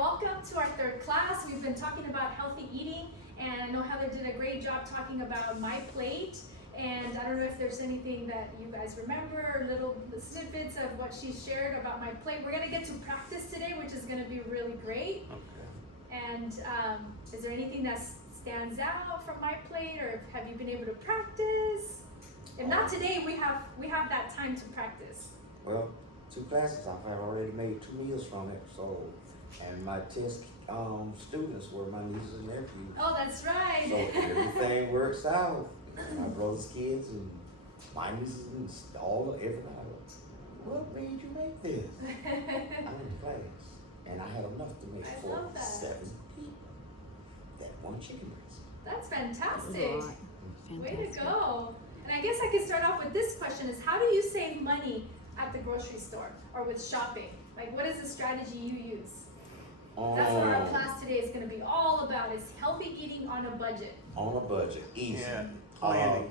welcome to our third class. We've been talking about healthy eating, and I know Heather did a great job talking about My Plate. And I don't know if there's anything that you guys remember, little snippets of what she shared about My Plate. We're gonna get to practice today, which is gonna be really great. Okay. And is there anything that stands out from My Plate, or have you been able to practice? If not today, we have that time to practice. Well, 2 classes I've already made 2 meals from it, so, and my test students were my nieces and nephews. Oh, that's right. So everything works out. My brother's kids and my nieces and all of everybody. What made you make this? I'm in class, and I had enough to make for 7 people. That one chicken breast. That's fantastic. Way to go. And I guess I could start off with this question: is how do you save money at the grocery store or with shopping? Like, what is the strategy you use? That's what our class today is going to be all about, is healthy eating on a budget. On a budget, easy. Yeah, planning,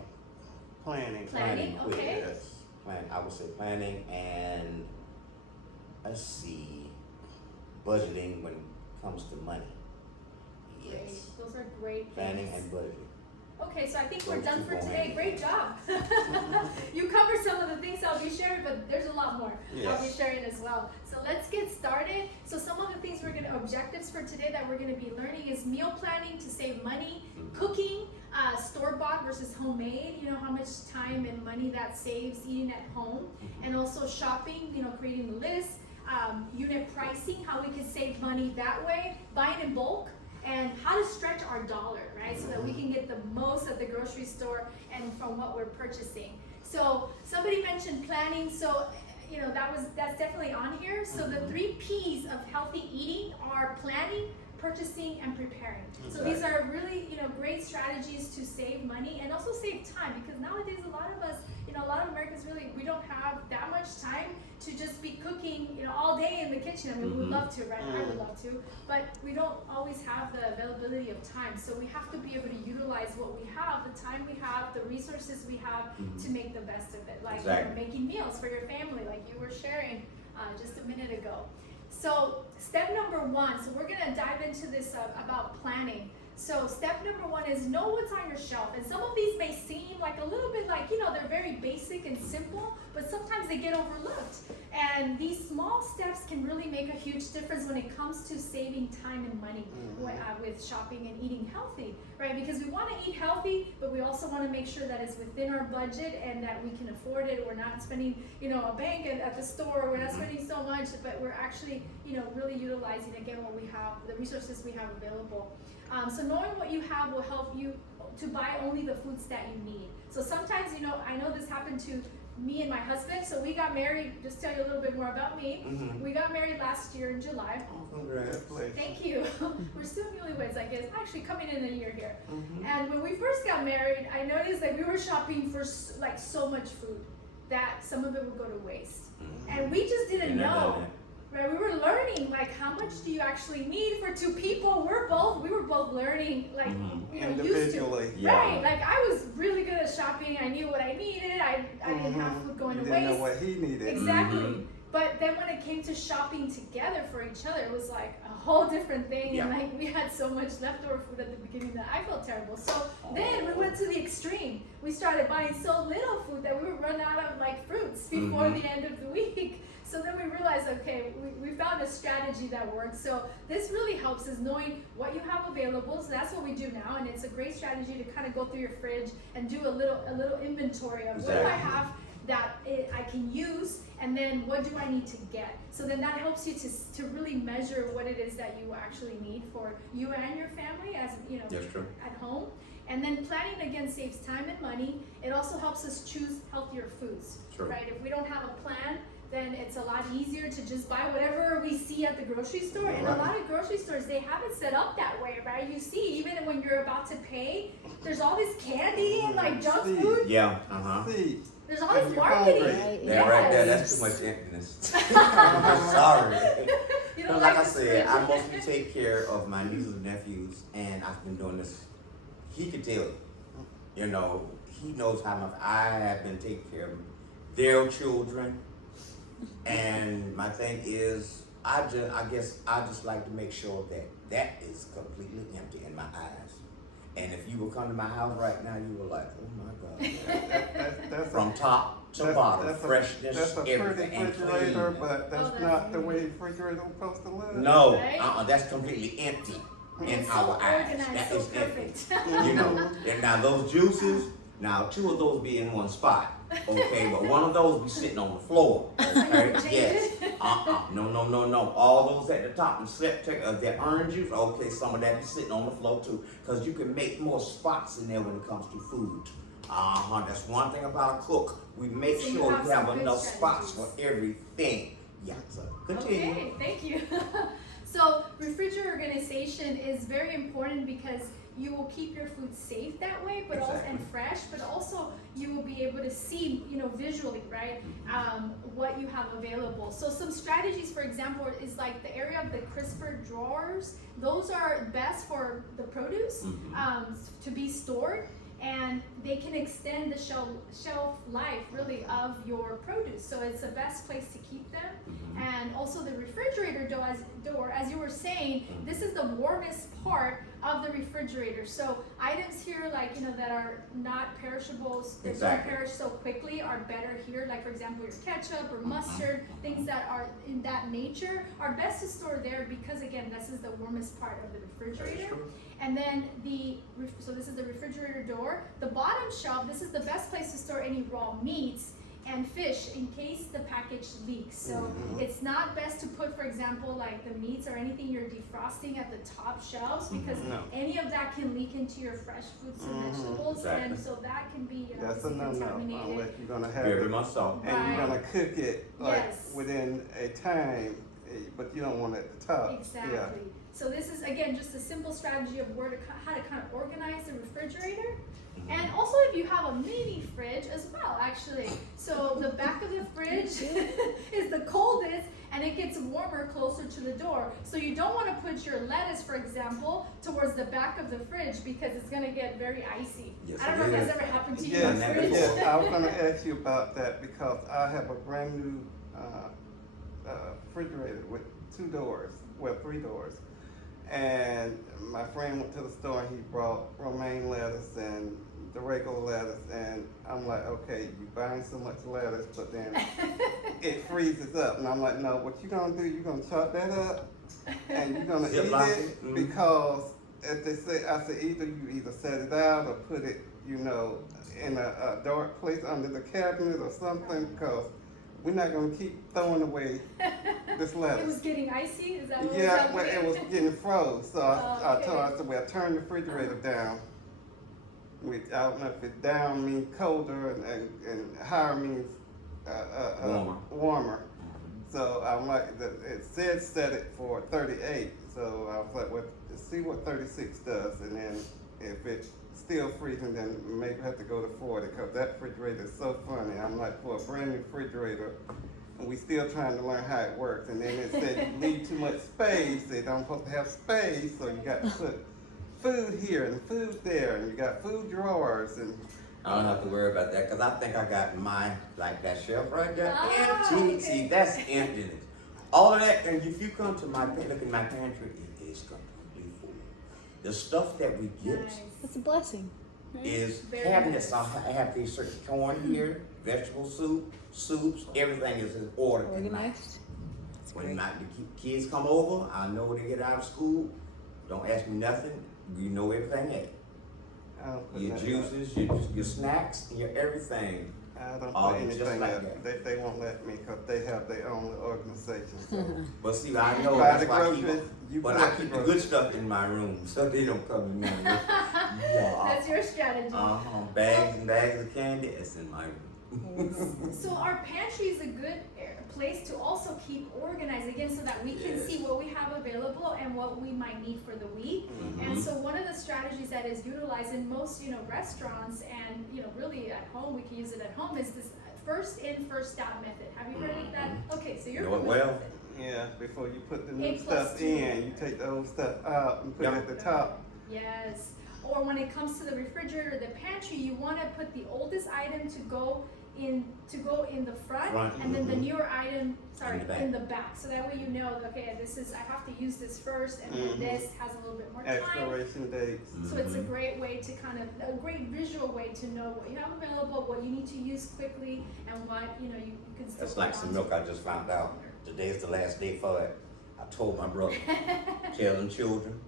okay. Yes. I would say planning and, let's see, budgeting when it comes to money. Yes. Great. Those are great Planning things. and budgeting. Okay, so I think we're done for today. Great job. You covered some of the things I'll be sharing, but there's a lot more I'll be sharing as well. So let's get started. So some of the things objectives for today that we're gonna be learning is meal planning to save money, cooking, store-bought versus homemade, you know, how much time and money that saves eating at home, and also shopping, you know, creating the list, unit pricing, how we can save money that way, buying in bulk, and how to stretch our dollar, right? So that we can get the most at the grocery store and from what we're purchasing. So somebody mentioned planning, so you know that's definitely on here. So the 3 P's of healthy eating are planning, purchasing, and preparing. So these are really, you know, great strategies to save money and also save time, because nowadays a lot of us, you know, a lot of Americans really, we don't have that much time to just be cooking, you know, all day in the kitchen. I mean, we would love to, right? I would love to, but we don't always have the availability of time. So we have to be able to utilize what we have, the time we have, the resources we have to make the best of it. Like you know, making meals for your family, like you were sharing just a minute ago. So step number 1, so we're gonna dive into this about planning. So step number 1 is know what's on your shelf. And some of these may seem like a little bit like, you know, they're very basic and simple, but sometimes they get overlooked. And these small steps can really make a huge difference when it comes to saving time and money with shopping and eating healthy, right? Because we want to eat healthy, but we also want to make sure that it's within our budget and that we can afford it. We're not spending, you know, a bank at the store. We're not spending so much, but we're actually, you know, really utilizing, again, what we have, the resources we have available. So knowing what you have will help you to buy only the foods that you need. So sometimes, you know, I know this happened to me and my husband. So we got married, just tell you a little bit more about me. We got married last year in July. Thank you. We're still newlyweds, I guess. Actually coming in a year here. And when we first got married, I noticed that we were shopping for like so much food that some of it would go to waste. And we just didn't know. Right, we were learning like how much do you actually need for 2 people. We were both learning, like you know, individually. Used to. Right, like I was really good at shopping. I knew what I needed. I didn't have food going to waste. Didn't know what he needed. Exactly. But then when it came to shopping together for each other, it was like a whole different thing. And like we had so much leftover food at the beginning that I felt terrible. So then we went to the extreme. We started buying so little food that we would run out of like fruits before the end of the week. So then we realized, okay, we found a strategy that works. So this really helps us knowing what you have available. So that's what we do now, and it's a great strategy to kind of go through your fridge and do a little inventory of what do I have that I can use, and then what do I need to get. So then that helps you to really measure what it is that you actually need for you and your family, as you know, at home. And then planning, again, saves time and money. It also helps us choose healthier foods, right? If we don't have a plan, then it's a lot easier to just buy whatever we see at the grocery store. And a lot of grocery stores, they have it set up that way, right? You see, even when you're about to pay, there's all this candy and like junk food. There's all this marketing. Right there, that's too much emptiness. I'm sorry. You know, like I said, I mostly take care of my nieces and nephews, and I've been doing this. He could tell you know, he knows how much I have been taking care of their children. And my thing is, I guess I just like to make sure that that is completely empty in my eyes. And if you will come to my house right now, you will like, oh my God. That's From top to bottom, freshness, that's a pretty everything, and refrigerator, clean. but that's that's not the way beautiful. refrigerator's supposed to look. No, Right? that's completely empty in It's our so eyes. organized, That so is empty. perfect. You know, and now those juices, now 2 of those be in one spot, okay, but 1 of those be sitting on the floor, okay, yes. No, all those at the top, that orange juice, okay, some of that be sitting on the floor too, cause you can make more spots in there when it comes to food. That's one thing about a cook, we make So you sure have we have some good enough spots for strategies. everything. Yeah, so continue. Okay, thank you. So refrigerator organization is very important because you will keep your food safe that way, but also and Exactly. fresh. But also you will be able to see, visually, right, what you have available. So some strategies, for example, is like the area of the crisper drawers. Those are best for the produce to be stored. And they can extend the shelf life really of your produce. So it's the best place to keep them. And also the refrigerator door, as you were saying, this is the warmest part of the refrigerator. So items here like, that are not perishables, that don't Exactly. perish so quickly are better here. Like for example, your ketchup or mustard, things that are in that nature are best to store there because again, this is the warmest part of the refrigerator. And then so this is the refrigerator door. The bottom shelf, this is the best place to store any raw meats and fish in case the package leaks. So it's not best to put, for example, like the meats or anything you're defrosting at the top shelves because No. any of that can leak into your fresh fruits and vegetables, Exactly. and so that can be That's a no-no, contaminated. unless you're gonna have Very it, much so. and you're Right. gonna cook it like Yes. within a time, but you don't want it at the top. Exactly. Yeah. So this is again just a simple strategy of how to kind of organize the refrigerator. And also if you have a mini fridge as well, actually. So the back of the fridge is the coldest and it gets warmer closer to the door. So you don't want to put your lettuce, for example, towards the back of the fridge because it's going to get very icy. Yes, I don't know it if that's is. ever happened to you Yes, in the never fridge. yes, I was gonna ask you about that because I have a brand new refrigerator with 3 doors. And my friend went to the store and he brought romaine lettuce and the regular lettuce, and I'm like, okay, you buying so much lettuce, but then it freezes up, and I'm like, no, what you gonna do, you gonna chop that up, and you're gonna eat Ziploc it, it? because as they say, I said, you set it out or put it, in a dark place under the cabinet or something, because we're not gonna keep throwing away this lettuce. It was getting icy? Is that what was Yeah, happening? well, it was getting froze, so I Okay. told her, I said, well, turn the refrigerator down. Which I don't know if it down means colder and higher means warmer. So I'm like, it said set it for 38, so I was like, well, let's see what 36 does, and then if it's still freezing, then maybe I have to go to 40, because that refrigerator is so funny. I'm like, for a brand new refrigerator, and we still trying to learn how it works, and then it said you leave too much space, they don't supposed to have space, so you got to put food here and food there, and you got food drawers, and I don't have to worry about that because I think I got mine like that shelf right there Ah, empty. okay. See, that's emptiness. All of that, and if you come to look in my pantry, it is completely full. The stuff that we get Nice. It's a blessing. is Very cabinets. nice. I have these certain corn here, vegetable soups, everything is in order. in mine. Organized. That's When great. the kids come over, I know when they get out of school. Don't ask me nothing. You know everything in it. I don't put Your nothing up. juices, your snacks, your everything. I don't Oh, put just anything like up. that. They won't let me, because they have their own organization, so. But see, I know Buy that's the why I keep. groceries, you But put I the keep the groceries. good stuff in my room, so they don't come in my room. Yeah. That's your strategy. Bags and bags of candy. It's in my room. So our pantry is a good place to also keep organized again so that we can Yes. see what we have available and what we might need for the week. And so one of the strategies that is utilized in most, restaurants and, really at home, we can use it at home, is this first in, first out method. Have you heard of that? Okay, so you're Know it familiar well. with it. Yeah, before you put the new 8+2. stuff in, you take the old stuff out and put it Yeah. at the top. Yes. Or when it comes to the refrigerator, the pantry, you want to put the oldest item to go to go in the front, Front, and then the mhm. newer item, sorry, In the back. in the back. So that way you know, okay, this is, I have to use this first, and then Mhm. this has a little bit more time. Expiration dates. So it's a Mhm. great way to kind of, a great visual way to know what you have available, what you need to use quickly, and what, you can still. That's like some milk I just found out. Today's the last day for it. I told my brother, tell them children,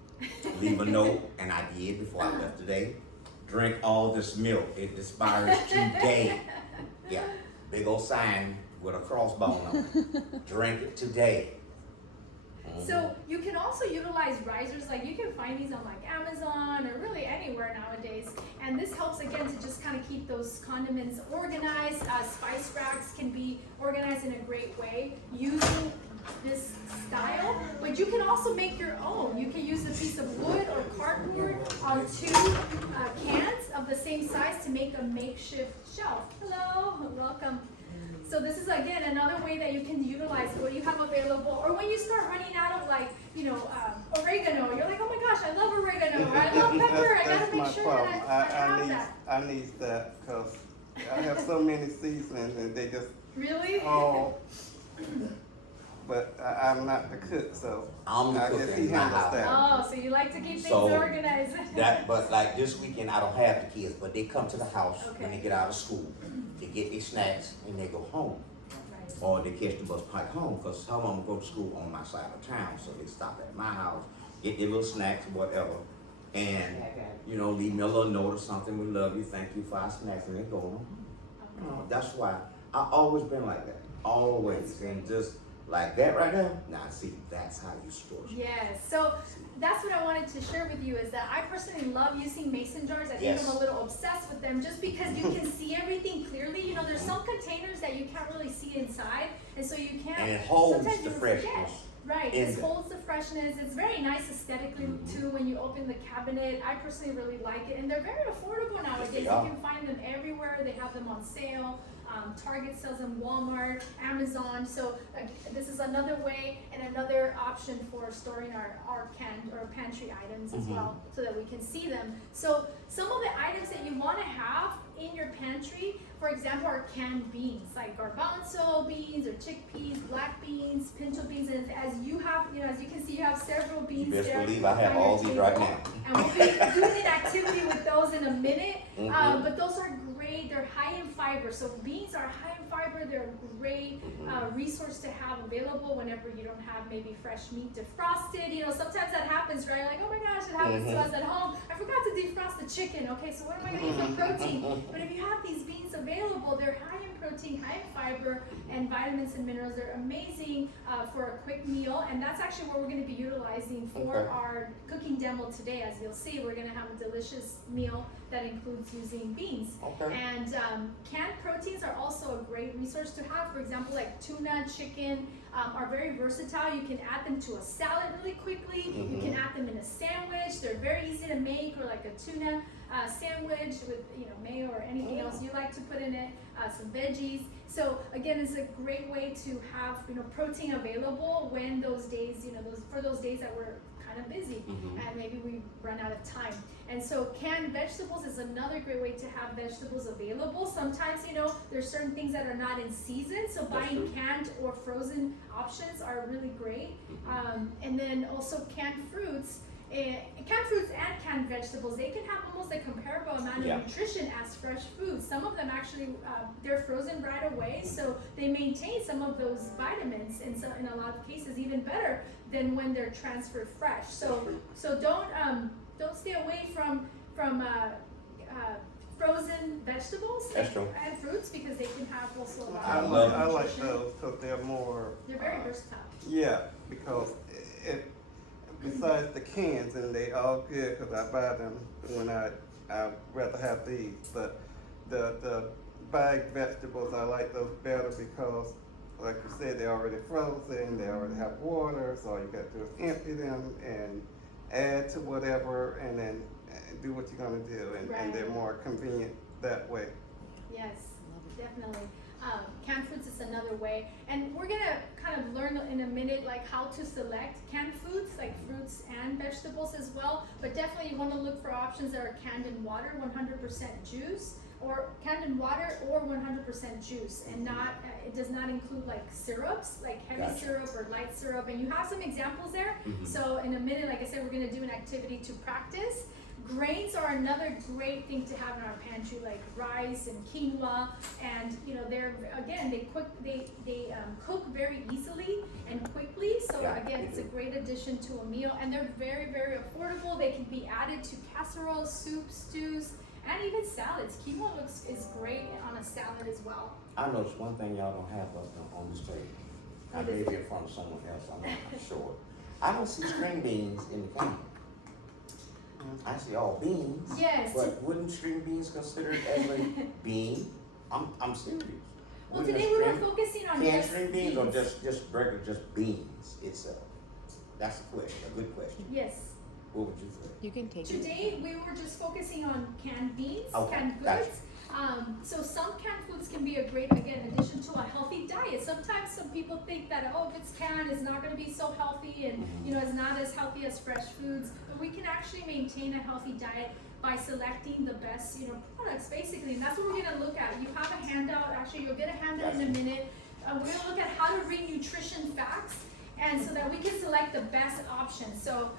leave a note, and I did before I left today. Drink all this milk. It expires today. Yeah, big old sign with a crossbone on it. Drink it today. Mhm. So you can also utilize risers, like you can find these on like Amazon or really anywhere nowadays. And this helps again to just kind of keep those condiments organized. Spice racks can be organized in a great way using this style, but you can also make your own. You can use a piece of wood or cardboard on two cans of the same size to make a makeshift shelf. Hello, welcome. So this is again another way that you can utilize what you have available, or when you start running out of oregano, you're like, oh my gosh, I love oregano, I love pepper, I gotta make sure that I have that. I need that because I have so many seasonings and they just Really? all. But I'm not the cook, so I'm the I cook guess he in my handles house. that. Oh, so you like to keep things So, organized. But like this weekend, I don't have the kids, but they come to the house when Okay. they get out of school. They get their snacks and they go home. Right. Or they catch the bus bike home, because some of them go to school on my side of town, so they stop at my house, get their little snacks, whatever, and, leave me a little note or something, we love you, thank you for our snacks, and they go home. That's why, I've always been like that, always, and just like that right now, now see, that's how you store shit. Yes, so that's what I wanted to share with you is that I personally love using mason jars. I think Yes. I'm a little obsessed with them just because you can see everything clearly. There's some containers that you can't really see inside, and so you can't. And it holds sometimes the you forget. freshness. Right, in this there. holds the freshness. It's very nice aesthetically too when you open the cabinet. I personally really like it, and they're very affordable nowadays. they You are. can find them everywhere. They have them on sale. Target sells them, Walmart, Amazon. So this is another way and another option for storing our canned or pantry items as well, so that we can see them. So some of the items that you want to have in your pantry, for example, are canned beans, like garbanzo beans or chickpeas, black beans, pinto beans, and as you can see, you have several beans You best there. believe I have on your all these right table. now. And we'll be doing an activity with those in a minute. Mhm. But those are great. They're high in fiber. So beans are high in fiber. They're a great resource to have available whenever you don't have maybe fresh meat defrosted. Sometimes that happens, right? Like, oh my gosh, it happens to us at home. I forgot to defrost the chicken. Okay, so what am I going to eat for protein? But if you have these beans available, they're high in protein, high in fiber, and vitamins and minerals. They're amazing for a quick meal. And that's actually what we're going to be utilizing for Okay. our cooking demo today. As you'll see, we're going to have a delicious meal that includes using beans. Okay. And canned proteins are also a great resource to have. For example, like tuna, chicken are very versatile. You can add them to a salad really quickly. You can add them in a sandwich. They're very easy to make, or like a tuna sandwich with mayo or anything else you like to put in it. Some veggies. So again, it's a great way to have protein available when those days those days that we're kind of busy and maybe we run out of time. And so canned vegetables is another great way to have vegetables available. Sometimes there's certain things that are not in season, so buying canned or frozen options are really great. And then also canned fruits. Canned fruits and canned vegetables, they can have almost a comparable amount of nutrition as fresh foods. Some of them actually, they're frozen right away, so they maintain some of those vitamins, and so in a lot of cases even better than when they're transferred fresh. So don't stay away from frozen vegetables That's true. and fruits, because they can have also a lot I of love I like nutrition. those because they're more. They're very versatile. Yeah, because besides the cans, and they all good because I buy them when I'd rather have these. But the bagged vegetables, I like those better because, like you said, they're already frozen. They already have water, so all you got to do is empty them and add to whatever, and then do what you're gonna do, and they're Right. more convenient that way. Yes, definitely. Canned fruits is another way, and we're gonna kind of learn in a minute like how to select canned foods, like fruits and vegetables as well. But definitely you want to look for options that are canned in water, 100% juice. or canned in water or 100% juice, and not it does not include like syrups, like heavy Gotcha. syrup or light syrup. And you have some examples there. Mhm. So in a minute, like I said, we're gonna do an activity to practice. Grains are another great thing to have in our pantry, like rice and quinoa, and you know they're again they cook very easily and quickly. So Yeah, again, they it's a do. great addition to a meal, and they're very affordable. They can be added to casseroles, soups, stews, and even salads. Quinoa is great on a salad as well. I noticed one thing y'all don't have up on this table. I What is maybe it from someone else, I'm not sure. I don't see string beans in the can. I see all beans. Yes. But wouldn't string beans considered as a bean? I'm serious. Well, Wouldn't a today we were string- focusing on Canned just string beans or beans. just regular, just beans itself? That's a question, a good question. Yes. What would you say? You can take it. Today we were just focusing on canned beans, Okay, canned gotcha. goods. So some canned foods can be a great, again, addition to a healthy diet. Sometimes some people think that, oh, if it's canned, it's not gonna be so healthy and, you know, it's not as healthy as fresh foods. But we can actually maintain a healthy diet by selecting the best, you know, products basically. And that's what we're gonna look at. You have a handout, actually you'll get a handout in a minute. We're gonna look at how to read nutrition facts, and so that we can select the best option. So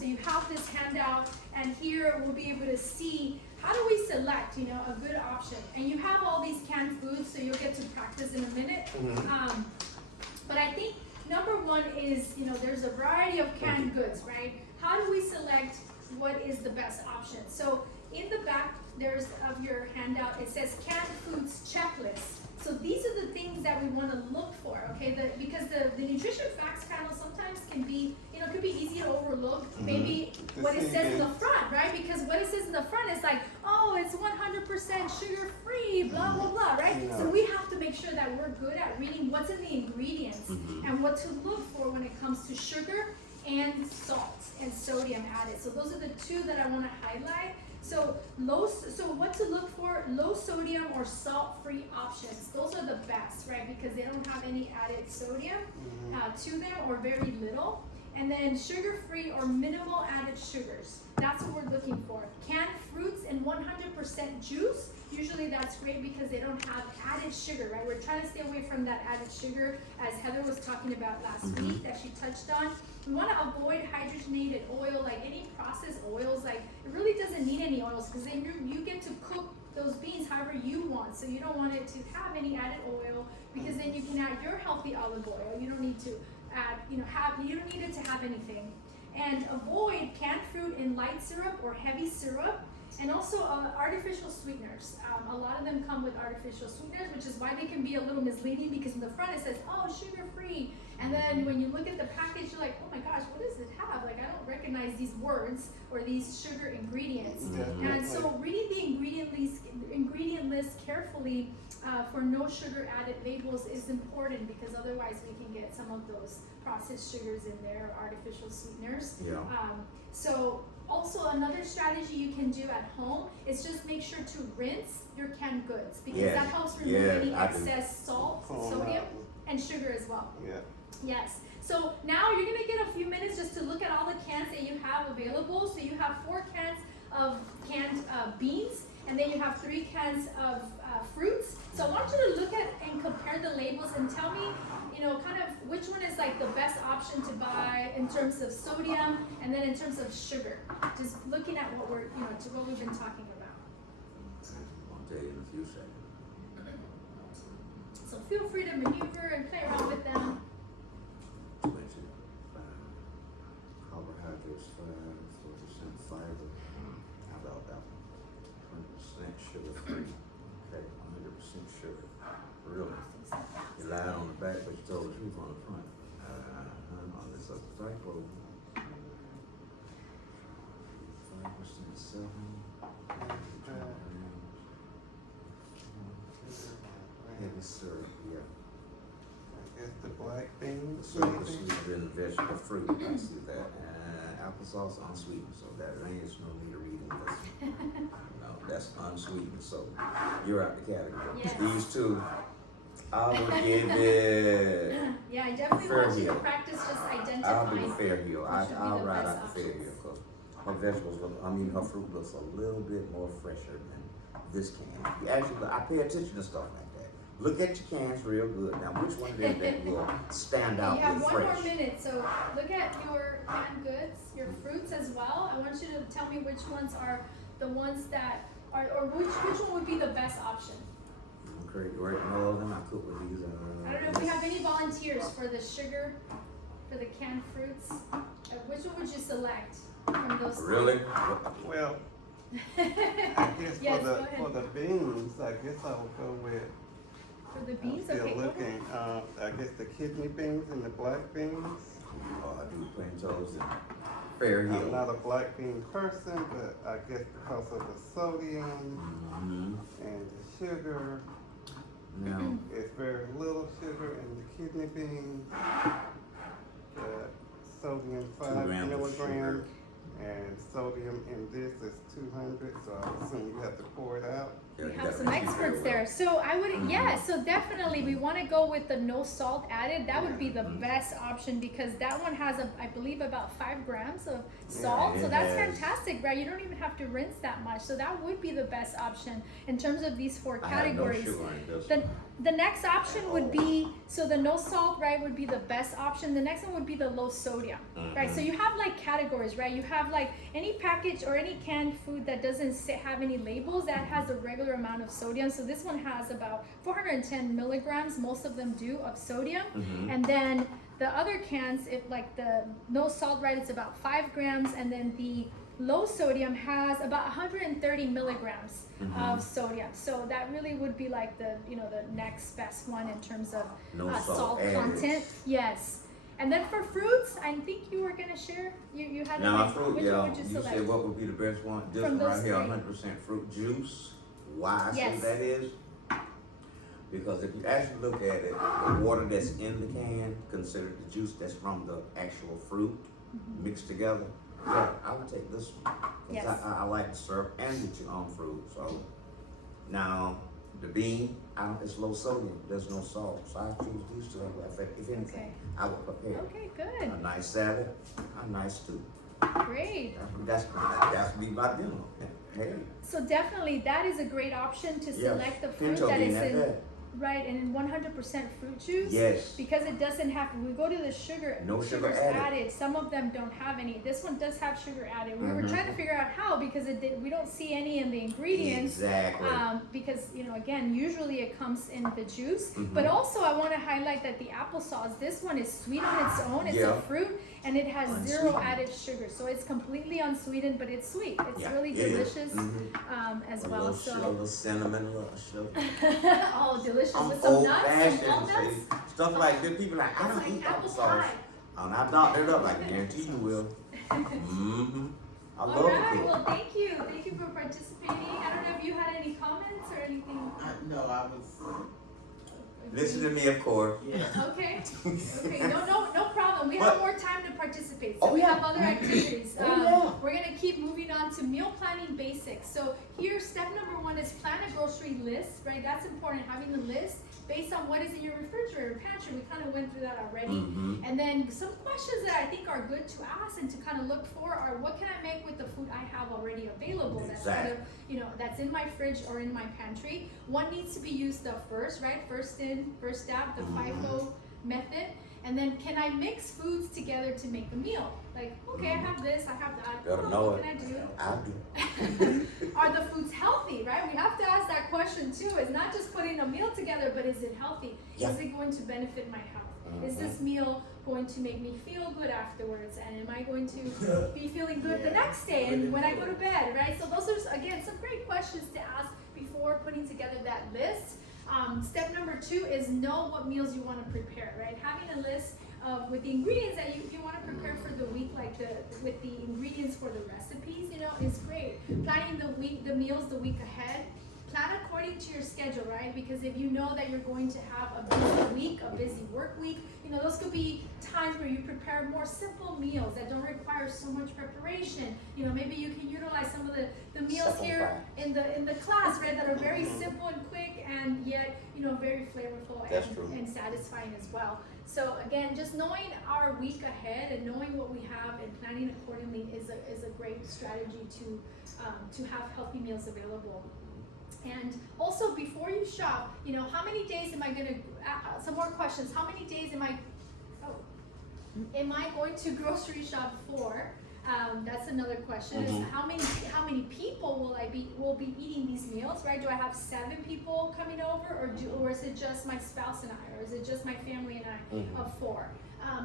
you have this handout, and here we'll be able to see how do we select, you know, a good option. And you have all these canned foods, so you'll get to practice in a minute. Mhm. But I think number one is, you know, there's a variety of canned goods, right? How do we select what is the best option? So in the back, there's of your handout, it says canned foods checklist. So these are the things that we want to look for, okay? Because the nutrition facts panel sometimes can be, you know, it could be easy to overlook. Maybe what it says in the front, right? Because what it says in the front is like, oh, it's 100% sugar free, blah blah blah, right? Yeah. So we have to make sure that we're good at reading what's in the ingredients and what to look for when it comes to sugar and salt and sodium added. So those are the two that I want to highlight. So what to look for, low sodium or salt-free options. Those are the best, right? Because they don't have any added sodium to them or very little. And then sugar-free or minimal added sugars. That's what we're looking for. Canned fruits and 100% juice. Usually that's great because they don't have added sugar, right? We're trying to stay away from that added sugar, as Heather was talking about last week that she touched on. We want to avoid hydrogenated oil, like any processed oils. Like it really doesn't need any oils because then you get to cook those beans however you want. So you don't want it to have any added oil because then you can add your healthy olive oil. You don't need to add, you don't need it to have anything. And avoid canned fruit in light syrup or heavy syrup. And also artificial sweeteners. A lot of them come with artificial sweeteners, which is why they can be a little misleading because in the front it says, oh, sugar free. And then when you look at the package, you're like, oh my gosh, what does it have? Like, I don't recognize these words or these sugar ingredients. And so reading the ingredient list carefully for no sugar added labels is important because otherwise we can get some of those processed sugars in there, artificial sweeteners. Yeah. So also another strategy you can do at home is just make sure to rinse your canned goods because Yes. that helps remove Yes, any I do. excess salt, Oh, sodium, wow. and sugar as well. Yeah. Yes. So now you're gonna get a few minutes just to look at all the cans that you have available. So you have 4 cans of canned beans, and then you have 3 cans of fruits. So I want you to look at and compare the labels and tell me, you know, kind of which one is like the best option to buy in terms of sodium and then in terms of sugar. Just looking at what we're, you know, to what we've been talking about. I'll tell you in a few seconds. So feel free to maneuver and play around with them. Mention 5 carbohydrates, 4% fiber. How about that one? 20% sugar free. Okay, 100% sugar. Really? You lied on the back, but you told the truth on the front. On this up typo. 5% 7. Heavy syrup, yeah. I guess the black beans. Super sweeter than vegetable fruit, I see that. Applesauce unsweetened, so that remains no need of reading this. No, that's unsweetened, so you're out the category. Yes. These two, I would give it, Yeah, I definitely Fair want you to Hill. practice just I'll identifying. do Fair Hill. what should be I'll the ride best out the Fair options. Hill, cause her vegetables look, her fruit looks a little bit more fresher than this can. You actually, I pay attention to stuff like that. Look at your cans real good. Now, which one is that will stand You out have with one fresh? more minute, so look at your canned goods, your fruits as well. I want you to tell me which ones are the ones that are, or which one would be the best option. Okay, great. No of them. I cook with these. I don't know if we have any volunteers for the sugar, for the canned fruits. Which one would you select from those three? Really? Well, I guess Yes, for go the ahead. for the beans, I guess I would go with. For the I'm beans, still okay. Go ahead. looking. I guess the kidney beans and the black beans. Oh, I do plain toast and Fair I'm Hill. not a black bean person, but I guess because of the sodium Mm-hmm. and the sugar, No. it's very little sugar in the kidney beans. The sodium 5 grams of sugar. milligrams, and sodium in this is 200. So I assume you have to pour it out. Yeah, We you have gotta some mix it experts very there. well. So I would, Mhm. yeah, so definitely we want to go with the no salt added. That would be the best option because that one has, I believe, about 5 grams of salt. it So that's has- fantastic, right? You don't even have to rinse that much. So that would be the best option in terms of these 4 I have no categories. sugar in this. The next option would be, so the no salt, right, would be the best option. The next one would be the low sodium, right? So you have like categories, right? You have like any package or any canned food that doesn't have any labels that has a regular amount of sodium. So this one has about 410 milligrams, most of them do, of sodium. Mhm. And then the other cans, if like the no salt, right, it's about 5 grams. And then the low sodium has about 130 milligrams Mhm. of sodium. So that really would be like the, you know, the next best one in terms of No salt added. content. Yes. And then for fruits, I think you were gonna share, you had Now, like, fruit, which yeah, one would you you select? said what would be the best one? This From one right those here, three. 100% fruit juice. Why I Yes. say that is, because if you actually look at it, the water that's in the can, considered the juice that's from the actual fruit mixed together. Yeah, I would take this one. 'Cause Yes. I like the syrup and get your own fruit, so. Now, the bean, it's low sodium, there's no salt, so I choose these two. If anything, Okay. I would prepare Okay, good, a nice salad, a nice stew. great. That's be my dinner. Hey, So definitely that is a great option to yes. select the fruit Pinto that bean is at in, that. right, and in 100% fruit juice. Yes. Because it doesn't have, we go to the sugar, No sugar sugar's added. Some of them don't have any. This one does have sugar added. We were Mhm. trying to figure out how because we don't see any in the ingredients. Exactly. Because, you know, again, usually it comes in the juice. Mhm. But also I want to highlight that the applesauce, this one is sweet on its own. It's Yeah. a fruit and it has 0 Unsweetened. added sugar. So it's completely unsweetened, but it's sweet. It's Yeah, really it is. delicious Mhm. as A well. little So, sugar, a little cinnamon, a little sugar. oh, delicious I'm with some old nuts, some fashioned, walnuts. see. Stuff like this, people like, I It's don't like eat apple applesauce. pie. And I doctored it up, I guarantee you will. Mm-hmm. I love All it. right, well, thank you. Thank you for participating. I don't know if you had any comments or anything. No, I was, Listen to me, of course. yeah. Okay. Okay. No problem. We But- have more time to participate. So Oh, we yeah. have other activities. Oh, yeah. We're gonna keep moving on to meal planning basics. So here, step number 1 is plan a grocery list. Right. That's important. Having a list based on what is in your refrigerator, pantry. We kind of went through that already. Mm-hmm. And then some questions that I think are good to ask and to kind of look for are what can I make with the food I have already available that's kind of, you know, that's in my fridge or in my pantry. One needs to be used up first, right? First in, first out, the FIFO method. And then can I mix foods together to make a meal? Like, okay, I have this, I have that. Gotta Oh, know what it. can I do? I do. Are the foods healthy, right? We have to ask that question too. It's not just putting a meal together, but is it healthy? Yeah. Is it going to benefit my health? Is this meal going to make me feel good afterwards? And am I going to be feeling good the Yeah. next day and when I go to bed, right? So those are, again, some great questions to ask before putting together that list. Step number 2 is know what meals you want to prepare, right? Having a list with the ingredients that you want to prepare for the week, like with the ingredients for the recipes, you know, is great. Planning the meals the week ahead. Plan according to your schedule, right? Because if you know that you're going to have a busy week, a busy work week, you know, those could be times where you prepare more simple meals that don't require so much preparation. You know, maybe you can utilize some of the meals here in the class, right, that are very simple and quick and yet, you know, very flavorful That's true. and satisfying as well. So again, just knowing our week ahead and knowing what we have and planning accordingly is a great strategy to have healthy meals available. And also, before you shop, you know, how many days am I gonna, some more questions, how many days am I going to grocery shop for? That's another question. Is how many people will be eating these meals, right? Do I have 7 people coming over, or is it just my spouse and I, or is it just my family and I of 4?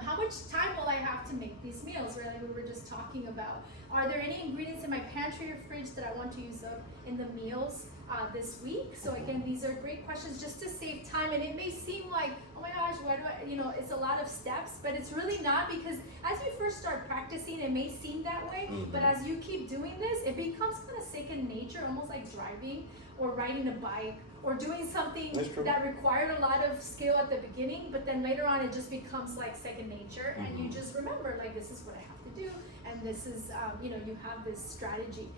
How much time will I have to make these meals, right? Like we were just talking about. Are there any ingredients in my pantry or fridge that I want to use up in the meals this week? So again, these are great questions just to save time. And it may seem like, oh my gosh, why do I, you know, it's a lot of steps, but it's really not, because as you first start practicing, it may seem that way, but as you keep doing this, it becomes kind of second nature, almost like driving or riding a bike or doing something that required a lot of skill at the beginning, but then later on it just becomes like second nature, and you just remember, like, this is what I have to do, and this is, you know, you have this strategy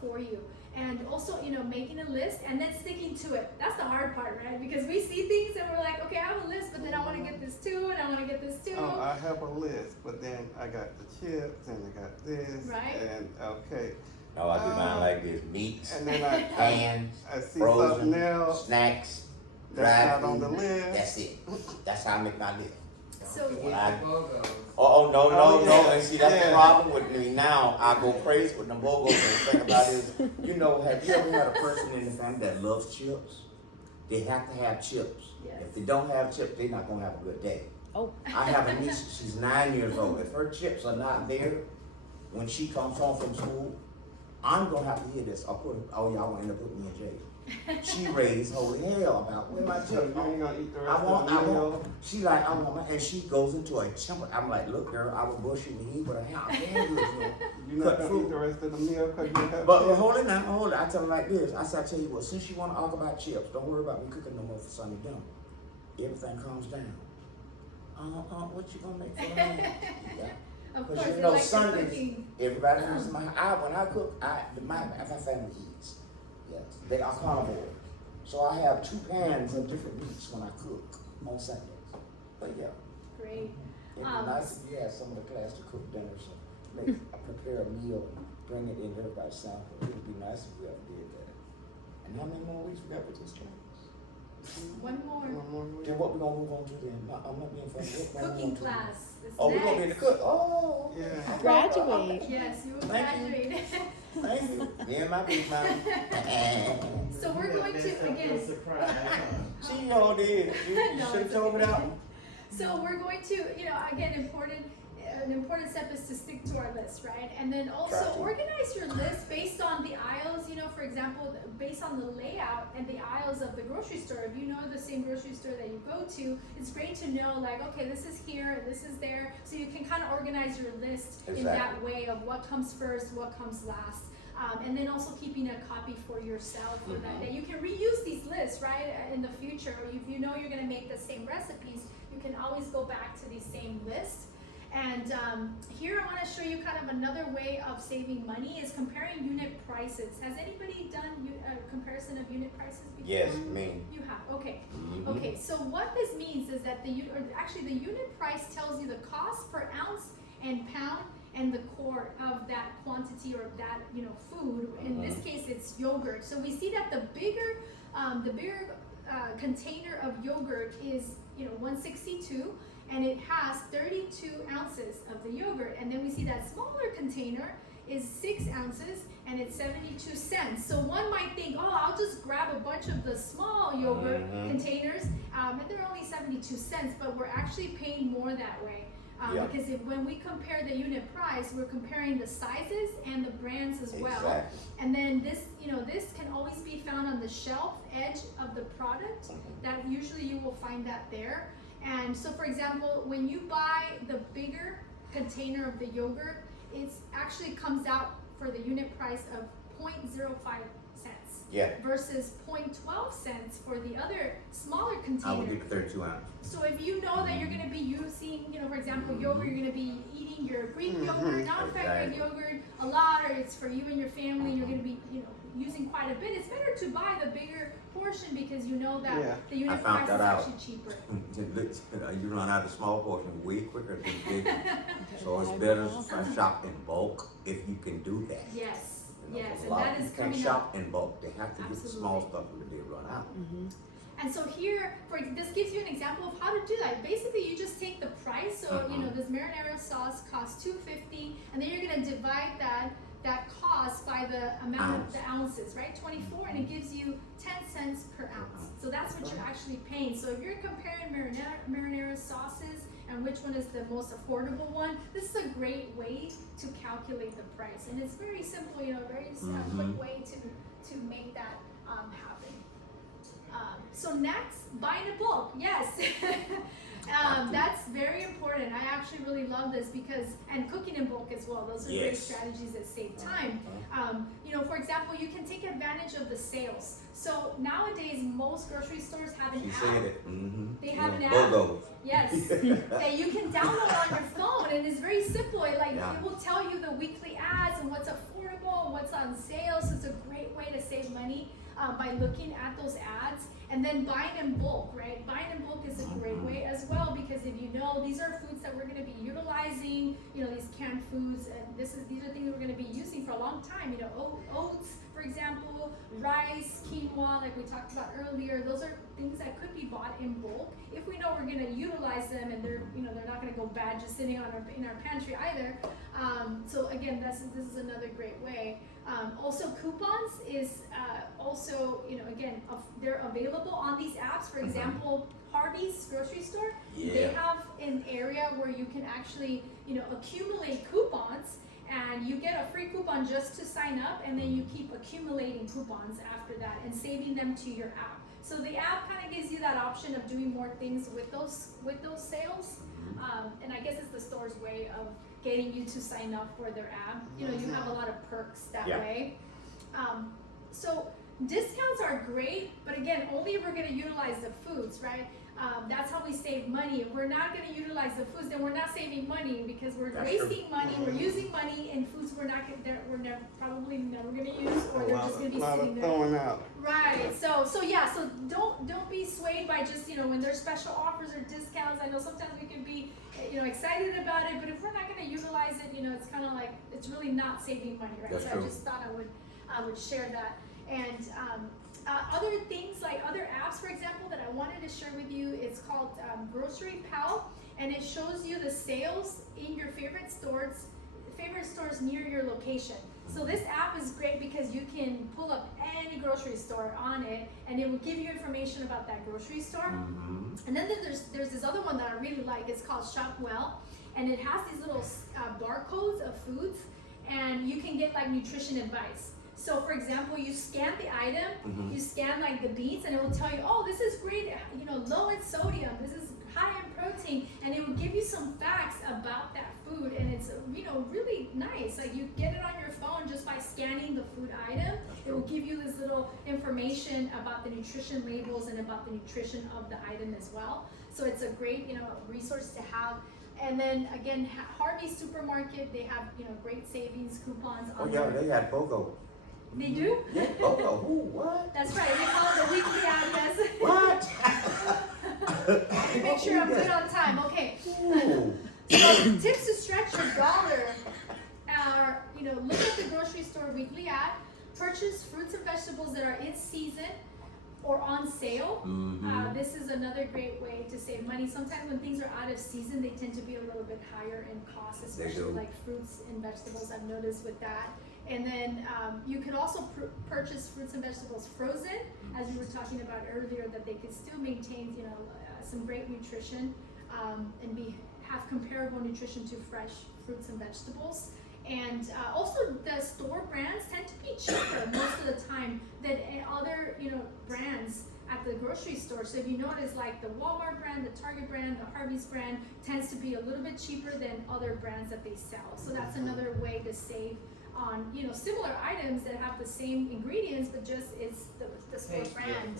for you. And also, you know, making a list and then sticking to it. That's the hard part, right? Because we see things and we're like, okay, I have a list, but then I want to get this too, and I want to get this too. Oh, I have a list, but then I got the chips and I got this. Right. And okay. No, I do mine like this: meats, And then I cans, I see frozen, something else snacks, that's dried not on the food. list. That's it. That's how I make my list. So When I- BOGOs. Oh, no, Oh, yeah. and see, that's the Yeah. problem with me now. I go crazy with the BOGOs, and the thing about it is, you know, have you ever had a person in the family that loves chips? They have to have chips. Yes. If they don't have chips, they're not gonna have a good day. Oh. I have a niece, she's 9 years old. If her chips are not there when she comes home from school, I'm gonna have to hear this. Oh, y'all gonna end up putting me in jail. She raised holy hell about where my So chips you are. ain't gonna eat the I rest want, of the meal. she like, I want my, and she goes into a temper. I'm like, look, girl, I will bush you in the heat with a hand. I can't do it. You're not gonna eat the rest of the meal because you have But chips? hold it now, hold it. I tell her like this. I said, I tell you what, since you want to talk about chips, don't worry about me cooking no more for Sunday dinner. Everything calms down. What you gonna make for the man? Yeah. of Because course, you they know, like the Sundays, cooking. everybody knows when I cook, my family eats. Yes, they are carnivore. So I have 2 pans of different meats when I cook on Sundays. But yeah, Great. it'd be nice if you had some of the class to cook dinners, prepare a meal, bring it in everybody's sample. It would be nice if we ever did that. And how many more weeks we got with this class? One more. One more week. Then what we gonna move on to then? I'm not being funny. What we gonna Cooking move on to? class. It's Oh, we're gonna be in the next. cook. Oh, okay. Yeah. Graduate. Yes, you will Thank you. graduate. Thank you. Me and my big mouth. So we're going to, again, She know this. You No, should have it's told me okay. that one. so we're going to, you know, again, an important step is to stick to our list, right? And then also Try to. organize your list based on the aisles, you know, for example, based on the layout and the aisles of the grocery store. If you know the same grocery store that you go to, it's great to know, like, okay, this is here, this is there, so you can kind of organize your list in that way of what comes first, what comes last. And then also keeping a copy for yourself for that day. You can reuse these lists, right, in the future. Or if you know you're going to make the same recipes, you can always go back to these same lists. And here I want to show you kind of another way of saving money is comparing unit prices. Has anybody done a comparison of unit prices before? Yes, me. You have, okay. Mhm. Okay, so what this means is that the unit price tells you the cost per ounce and pound and the quart of that quantity or that, you know, food. In this case, it's yogurt. So we see that the bigger container of yogurt is, you know, 162, and it has 32 ounces of the yogurt. And then we see that smaller container is 6 ounces and it's 72 cents. So one might think, oh, I'll just grab a bunch of the small yogurt containers, and they're only 72 cents, but we're actually paying more that way. Because when we compare the unit price, we're comparing the sizes and the brands as well. Exactly. And then this, you know, this can always be found on the shelf edge of the product. That usually you will find that there. And so, for example, when you buy the bigger container of the yogurt, it actually comes out for the unit price of 0.05 cents. Yeah. Versus 0.12 cents for the other smaller container. I would get the 32 ounces. So if you know that you're going to be using, you know, for example, yogurt, you're going to be eating your Greek yogurt, non-fat Greek yogurt a lot, or it's for you and your family, and you're going to be, you know, using quite a bit, it's better to buy the bigger portion because you know that the unit I found price is that out. actually cheaper. You run out of small portion way quicker than big. So it's better to shop in bulk if you can do that. Yes. You know, Yes, 'cause a and lot that of is people can't coming shop in bulk. They have to get the small Absolutely. stuff when they run out. And so here, this gives you an example of how to do that. Basically, you just take the price. So you know, this marinara sauce costs $2.50, and then you're gonna divide that cost by the amount of the ounces, right? 24, and it gives you 10 cents per ounce. So that's what you're actually paying. So if you're comparing marinara sauces and which one is the most affordable one, this is a great way to calculate the price, and it's very simple. You know, very quick way to make that happen. So next, buying in bulk. Yes. That's very important. I actually really love this because, and cooking in bulk as well. Those are great Yes. strategies that save time. You know, for example, you can take advantage of the sales. So nowadays, most grocery stores have an She app. said it. They have an app. Bogos. Yes, that you can download on your phone, and it's very simple. It will tell you the weekly ads and what's affordable, what's on sale. So it's a great way to save money by looking at those ads. And then buying in bulk, right? Buying in bulk is a great way as well, because if you know these are foods that we're going to be utilizing, you know, these canned foods, and these are things we're going to be using for a long time. You know, oats, for example, rice, quinoa, like we talked about earlier. Those are things that could be bought in bulk if we know we're going to utilize them, and they're not going to go bad just sitting in our pantry either. So again, this is another great way. Also, coupons is also, again, they're available on these apps. For example, Harvey's grocery store, they have an area where you can actually, accumulate coupons, and you get a free coupon just to sign up, and then you keep accumulating coupons after that and saving them to your app. So the app kind of gives you that option of doing more things with those sales, and I guess it's the store's way of getting you to sign up for their app. You have a lot of perks that way. So discounts are great, but again, only if we're going to utilize the foods, right? That's how we save money. If we're not going to utilize the foods, then we're not saving money, because we're wasting money. We're using money in foods we're probably never going to use, or they're just going to be sitting there. Throwing out. Right. So don't be swayed by just when there's special offers or discounts. I know sometimes we can be excited about it, but if we're not going to utilize it, it's kind of like it's really not saving money, right? That's so true. I just thought I would share that. And other things, like other apps, for example, that I wanted to share with you, it's called Grocery Pal, and it shows you the sales in your favorite stores near your location. So this app is great because you can pull up any grocery store on it, and it will give you information about that grocery store. And then there's this other one that I really like. It's called Shop Well, and it has these little barcodes of foods, and you can get like nutrition advice. So for example, you scan the item, you scan like the beets, and it will tell you, oh, this is great, low in sodium, this is high in protein, and it will give you some facts about that food, and it's really nice. Like you get it on your phone just by scanning the food item. It will give you this little information about the nutrition labels and about the nutrition of the item as well. So it's a great resource to have. And then again, Harvey's Supermarket, they have great savings coupons on there. They got Bogo. They do? Yeah, Bogo. Who? What? That's right. They call it the weekly ad, yes. What? Let me make sure I'm good on time. Okay. Ooh. So tips to stretch your dollar are, look at the grocery store weekly ad, purchase fruits and vegetables that are in season or on sale. This is another great way to save money. Sometimes when things are out of season, they tend to be a little bit higher in cost, especially like fruits and vegetables. I've noticed with that. And then you can also purchase fruits and vegetables frozen, as we were talking about earlier, that they could still maintain, some great nutrition and have comparable nutrition to fresh fruits and vegetables. And also the store brands tend to be cheaper most of the time than other, brands at the grocery store. So if you notice, like the Walmart brand, the Target brand, the Harvey's brand tends to be a little bit cheaper than other brands that they sell. So that's another way to save on similar items that have the same ingredients, but just it's the store Tastes brand.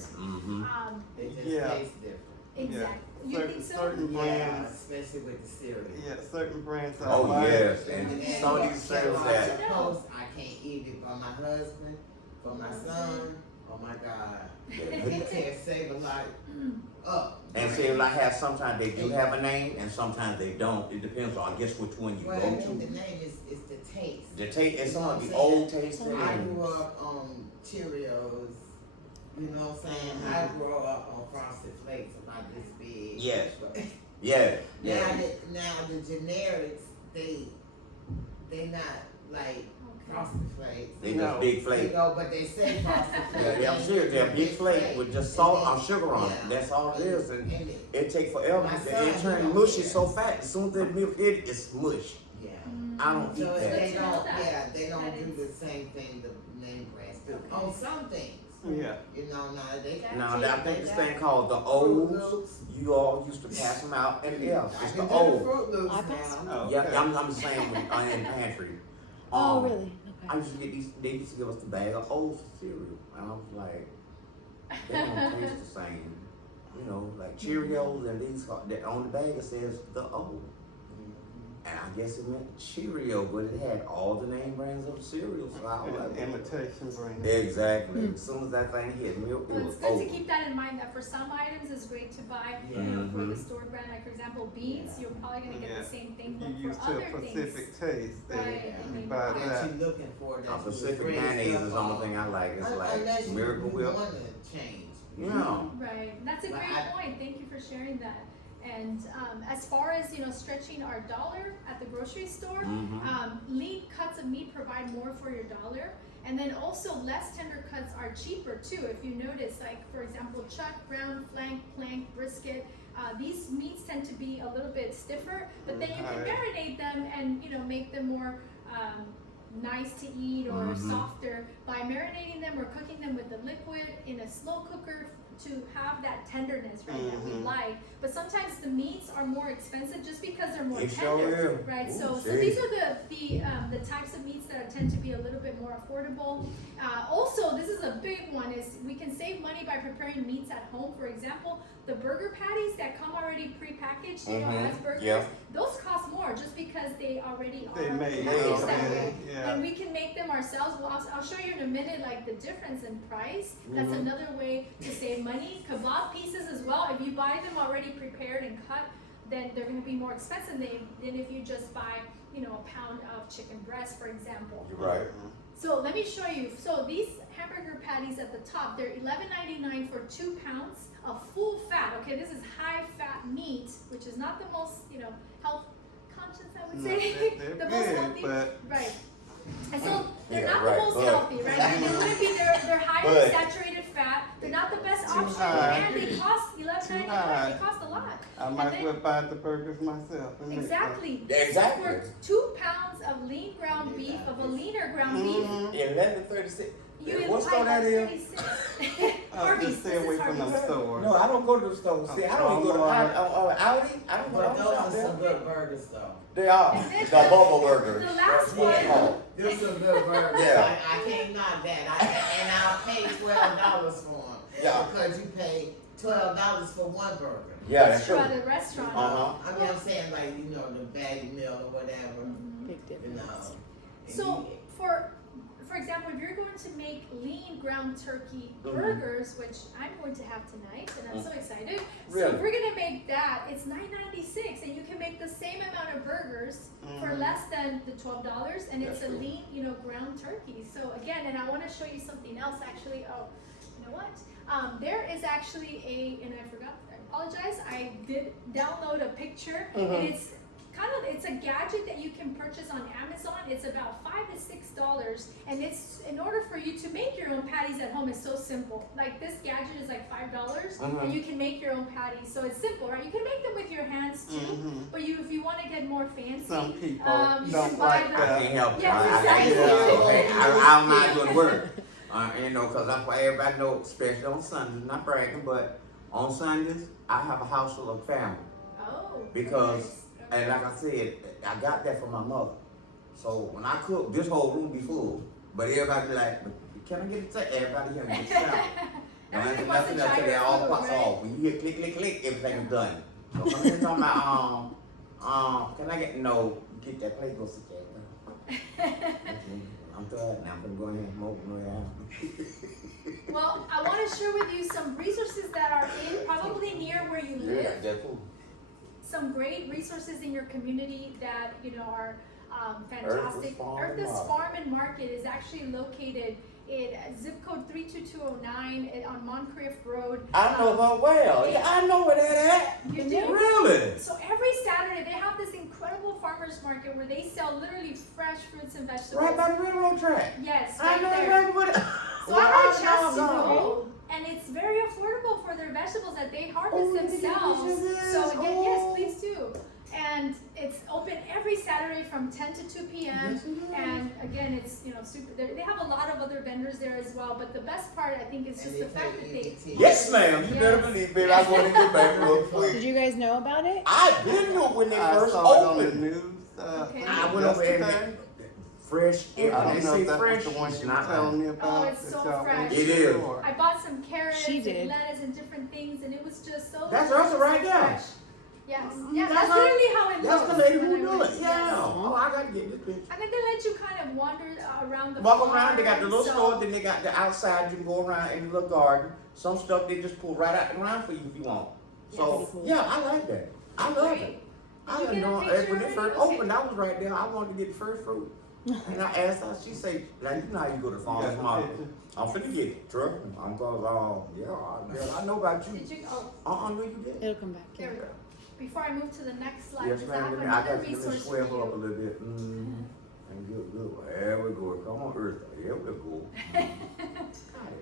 It just Yeah. tastes different. Exactly. You think so? Certain Yeah, brands. especially with the cereal. Yeah, certain brands. I Oh like. yes, and some of these cereals that. I can't eat it for my husband, for my son. Oh my God. He can't save a lot up. And see, like have sometimes they do have a name and sometimes they don't. It depends on I guess which one you Well, go the to. name is the taste. The taste, it's some of the You know what I'm old taste. I grew up on Cheerios, you know what I'm saying? I grew up on Frosted Flakes about this big. Yes. But Yeah, now, yeah. now the generics, they not like Frosted Flakes. They No. just big You flake. know, but they say Frosted Flakes. Yeah, I'm serious. They're big flake with just salt or sugar on it. Yeah. That's all it is. And And it take forever. My It son, turn he don't mushy care. so fast. As soon as that milk hit, it's mush. yeah. I don't eat So that. they Good to know don't, that. yeah, they don't That do is- the same thing the name brands do. Okay. On some things, Yeah. you know, now they. Now, I think this thing called the Fruit O's. Loops. You all used to pass them out, and yeah, I it's can the do O. Fruit Loops I pass now. Oh, Yeah, okay. I'm saying when I in the pantry. Oh, really? I Okay. used to get these. They used to give us the bag of O's for cereal, and I was like, they don't taste the same. You know, like Cheerios and these. On the bag it says the O, and I guess it meant Cheerio, but it had all the name brands of cereals. So I was like, Imitation brand. exactly. As soon as that thing hit milk, it Well, was it's good over. to keep that in mind that for some items it's great to buy, you know, for the Mhm. store brand. Like for example, beans, you're probably gonna get Yeah. the same thing, You but used for to a other things, Pacific taste, right? and and you then buy you that. That you looking for, that A you was Pacific raised mayonnaise up is the only on. thing I like. It's Unless like you Miracle Whip. want to change. Yeah. Right, that's a But great I- point. Thank you for sharing that. And as far as stretching our dollar at the grocery store, Mhm. lean cuts of meat provide more for your dollar, and then also less tender cuts are cheaper too. If you notice, like for example, chuck, ground, flank, plank, brisket. These meats tend to be a little bit stiffer, but then you can Right. marinate them and make them more nice to eat or Mhm. softer by marinating them or cooking them with the liquid in a slow cooker to have that tenderness, right, that we Mhm. like. But sometimes the meats are more expensive just because they're more It sure tender, is. right? Ooh, So shit. these are the types of meats that tend to be a little bit more affordable. Also, this is a big one: is we can save money by preparing meats at home. For example, the burger patties that come already prepackaged, Mhm. as burgers, Yeah. those cost more just because they already They are made packaged it that already, way. yeah. And we can make them ourselves. Well, I'll show you in a minute, like the difference in price. That's Mhm. another way to save money. Kebab pieces as well. If you buy them already prepared and cut, then they're going to be more expensive than if you just buy, a pound of chicken breast, for example. You're right. So let me show you. So these hamburger patties at the top, they're $11.99 for 2 pounds of full fat. Okay, this is high fat meat, which is not the most, health conscious, I would No, say. they're the most good, healthy. but Right. And so they're Yeah, not right, the most but- healthy, right? They wouldn't be. They're high in But- saturated fat. They're not the best Too option, high. and they cost $11.99. high. They cost a lot. I might as well buy the burgers myself. and make Exactly. Exactly. For 2 pounds of lean ground beef, of a leaner ground beef, Mhm. 11:36. you What store that is? 36. Harvey's. Just stay This is away from Harvey's. them stores. No, I don't go to the store. See, I don't even go to Audi. I don't go But to those shop are some there. good burgers though. They are the Bubba burgers. The last That's what they one- call. There's some good burgers. Yeah. I can't knock that. And I'll pay $12 for them. Yeah. Because you pay $12 for one burger. Yeah, that's true. At a restaurant. Uh-huh. I mean, I'm saying like, the batty meal or whatever, Mhm. Big you difference. know. And So you- for example, if you're going to make lean ground turkey Mhm. burgers, which I'm going to have tonight, and I'm so excited. So Really? if we're gonna make that, it's $9.96, and you can make the same amount of burgers for Mhm. less than the $12, and it's That's a true. lean, ground turkey. So again, and I want to show you something else actually. Oh, you know what? There is actually and I forgot. I apologize. I did download a picture, and Mhm. it's a gadget that you can purchase on Amazon. It's about $5 to $6, and it's in order for you to make your own patties at home. It's so simple. Like this gadget is like $5, Mhm. and you can make your own patties. So it's simple, right? You can make them with your hands too. Mhm. But if you want to get more fancy, Some people you don't can buy like the- I that. can't help it. Yeah, I can't exactly. help it. I'm not doing work. Because that's why everybody knows, especially on Sundays, not bragging, but on Sundays, I have a house full of family. Oh. Because, nice. and like I said, I got that from my mother. So when I cook, this whole room be full. But everybody be like, can I get it? Everybody here get sound. Everybody Nothing wants to else try till they your all food, pops right? off. When you hear click, click, click, everything is done. So come here talking about, can I get that plate, go sit there. I'm tired now. I'm gonna go ahead and smoke my way out. Well, I want to share with you some resources that are probably near where you live. That's cool. Some great resources in your community that are fantastic. Farm Earth's Market. Farm and Market is actually located in zip code 32209 on Moncrief Road. I know her well. Yeah, I know where that You at. do? Really? So every Saturday they have this incredible farmers market where they sell literally fresh fruits and vegetables. Right by the railroad track. Yes, I right know there. exactly what. So I had a chance to Wow, go, and it's very affordable for their vegetables that they harvest Oh, themselves. yes, So again, yes, oh. please do. And it's open every Saturday from 10 to 2 p.m. Yes, it is. And again, it's super. They have a lot of other vendors there as well. But the best part, I think, is just the fact that they. Yes, ma'am. You better Yes. believe, baby. I want to get back real Did quick. you guys know about it? I didn't know when they I first saw it on the opened. news. Okay. I went over there yesterday. and fresh. I When don't they know say if that fresh, was the one it's you were not. telling me about. it's that so y'all fresh. went It to is. the store. I bought some carrots She and did. lettuce and different things, and it was just so. That's delicious Ursula right and there. fresh. Yes. Yeah, That's that's her. literally how it That's looks. the lady when who I do went. it. Yeah. Yes. Oh, I gotta get this picture. And then they let you kind of wander around the Walk farm, around. They got the little so- store. Then they got the outside. You can go around in the little garden. Some stuff they just pull right out the ground for you if you want. So Yes. yeah, I like that. I love Great. it. Did I you didn't get a know picture when it already? first Okay. opened. I was right there. I wanted to get the first fruit. And I asked her. She said, "Like you know how you go to the farmers got the market. picture? I'm finna get it. Trust me. I'm gonna I know about you. Did you? Oh, No, you did. It'll come back. there we go. Before I move to the next slide, Yes, because I have ma'am. I another got to resource for swell her up a you. little bit. And good. There we go. Come on, Earth. Here we go.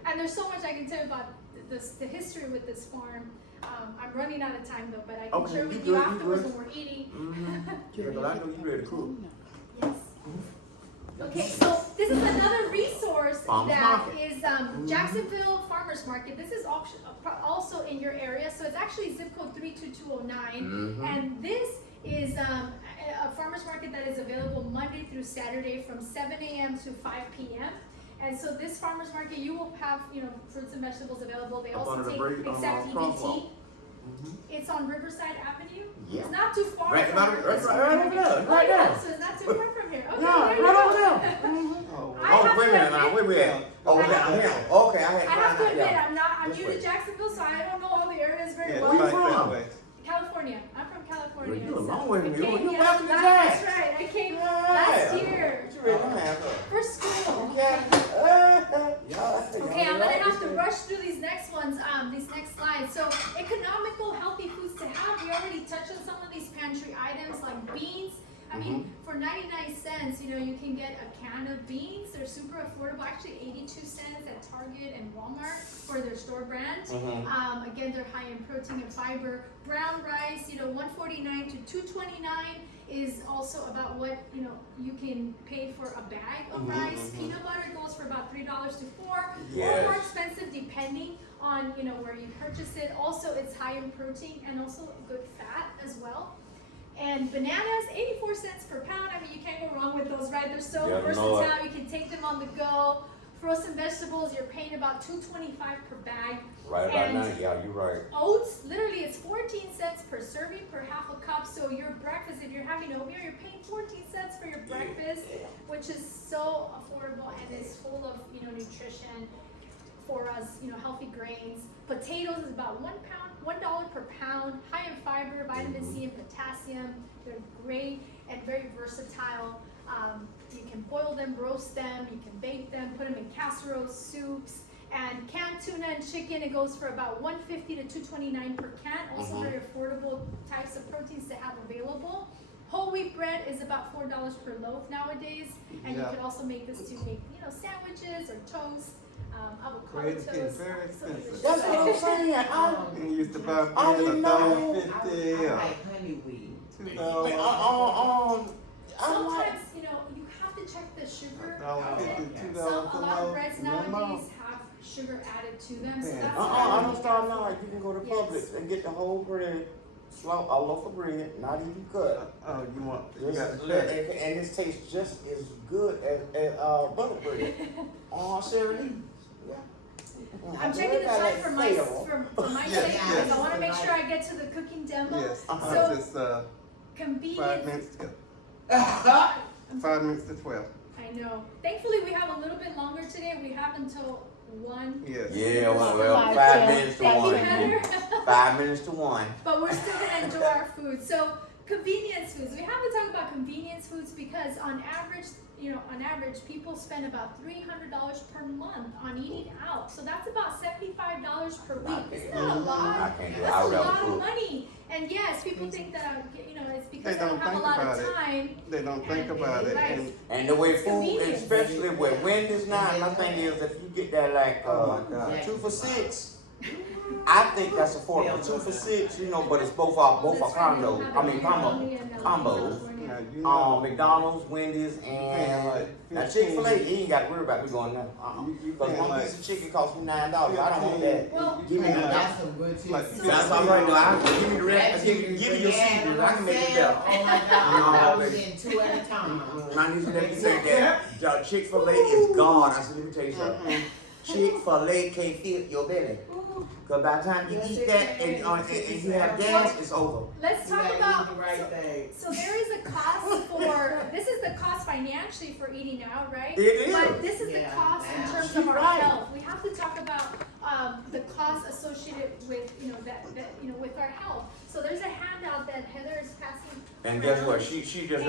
And there's so much I can tell you about the history with this farm. I'm running out of time though, but I can Okay, share you with good, you you afterwards good. when we're eating. Yeah, but I know you ready to cook. Yes. Okay, so this is another resource Farmers that market. is Jacksonville Farmers Market. This is also in your area, so it's actually zip code 32209, and this is a farmers market that is available Monday through Saturday from 7 a.m. to 5 p.m. And so this farmers market, you will have fruits and vegetables available. They Up also under the take bridge, accept crosswalk. EBT. It's on Riverside Avenue. Yeah. It's not too far Right from about it, right this over farmers there, market. right Oh, yeah, there. so it's not too far from here. Okay, Yeah, there you right go. over there. Oh, I have Wait a to minute now. admit- Where we at? Oh, I yeah, have- yeah. Okay, I had I have to found admit, out. I'm This new way. to Jacksonville, so I don't know all the areas very yeah, well. Where you right from? that way. California. I'm from California. Well, you a so long way from I here. came- You yes, welcome to that's Jax. right. I came Yeah. last year What you ready to have her? for school. Okay. Okay, I'm gonna have to rush through these next ones, these next slides. So, economical, healthy foods to have. We already touched on some of these pantry items like beans. I mean, for 99 cents, you can get a can of beans. They're super affordable. Actually, 82 cents at Target and Walmart for their store brand. Again, they're high in protein and fiber. Brown rice, 149 to 229 is also about what you can pay for a bag of rice. Peanut butter goes for about $3 to $4, Yes. or more expensive depending on where you purchase it. Also, it's high in protein and also good fat as well. And bananas, 84 cents per pound. I mean, you can't go wrong with those, right? They're so Yeah, versatile. no. You can take them on the go. Frozen vegetables, you're paying about $2.25 per bag. Right about And now, yeah, you're right. oats, literally, it's 14 cents per serving per half a cup. So your breakfast, if you're having oatmeal, you're paying 14 cents for your breakfast, which is so affordable and is full of nutrition for us, healthy grains. Potatoes is about $1 per pound, high in fiber, vitamin C and potassium. They're great and very versatile. You can boil them, roast them, you can bake them, put them in casseroles, soups. And canned tuna and chicken, it goes for about $1.50 to $2.29 per can. Also very affordable types of proteins to have available. Whole wheat bread is about $4 per loaf nowadays, and you Yeah. can also make this to make sandwiches or toast, avocado Bread is getting toast. very So expensive. delicious. That's what I'm saying. You used to buy I bread didn't know. $1.50 I or like honey wheat. $2. Sometimes, you have to check the sugar of it. $1.50, Some, $2 a a lot of loaf. breads No more. nowadays have sugar added to them, so Yeah. that's I'm gonna start now. You can go to Yes. Publix and get the whole bread, a loaf of bread, not even cut. Oh, you Just, got and, the bread. and this tastes just as good as butter bread. Sarah Lee. Yeah. I'm checking the time for my Yes. for my Yes, sake yes. because I want to make sure I get to the cooking demo. Yes, So it's 5 convenient. minutes to go. I'm 5 minutes to 12. I know. Thankfully, we have a little bit longer today. We have until 1. Yes. Yeah, well, Five, 5 yeah. minutes to Thank you, 1. Heather. 5 minutes to 1. But we're still gonna enjoy our food. So convenience foods. We have to talk about convenience foods because on average, people spend about $300 per month on eating out. So that's about $75 per week. Isn't that a I lot? can't do That's a out lot of food. money. And yes, people think that it's because They they don't don't have a think lot about of it. time. They don't think about it. Right. And And the way It's food, convenient. especially with Wendy's now, my thing is if you get that like, Oh my God. 2 for $6, I think that's affordable. 2 for $6, but it's both are That's right, they don't combos. have I it mean, here only in combos. California. now, you know, McDonald's, Wendy's, paying and like now 15. Chick-fil-A, you ain't got to worry about me going there. You Because paying one like piece of chicken costs me $9. I don't want that. Well, Give me paying that. That's some good chicken. Like That's all right though. I give me the rest. Give me your seasoning. I can make it better. Oh my God, I was getting 2 at a time. I need to let you think that Chick-fil-A is God. I said, let me tell you something. Chick-fil-A can't fill your belly. Because by the time you That's eat it, that and you have gas, it's over. let's You talk gotta about. eat the right thing. So there is a cost for this is the cost financially for eating out, right? It is. But this is the Yeah, cost in now. terms of our Right. health. We have to talk about the cost associated with with our health. So there's a handout that Heather is passing. And guess around. what? She just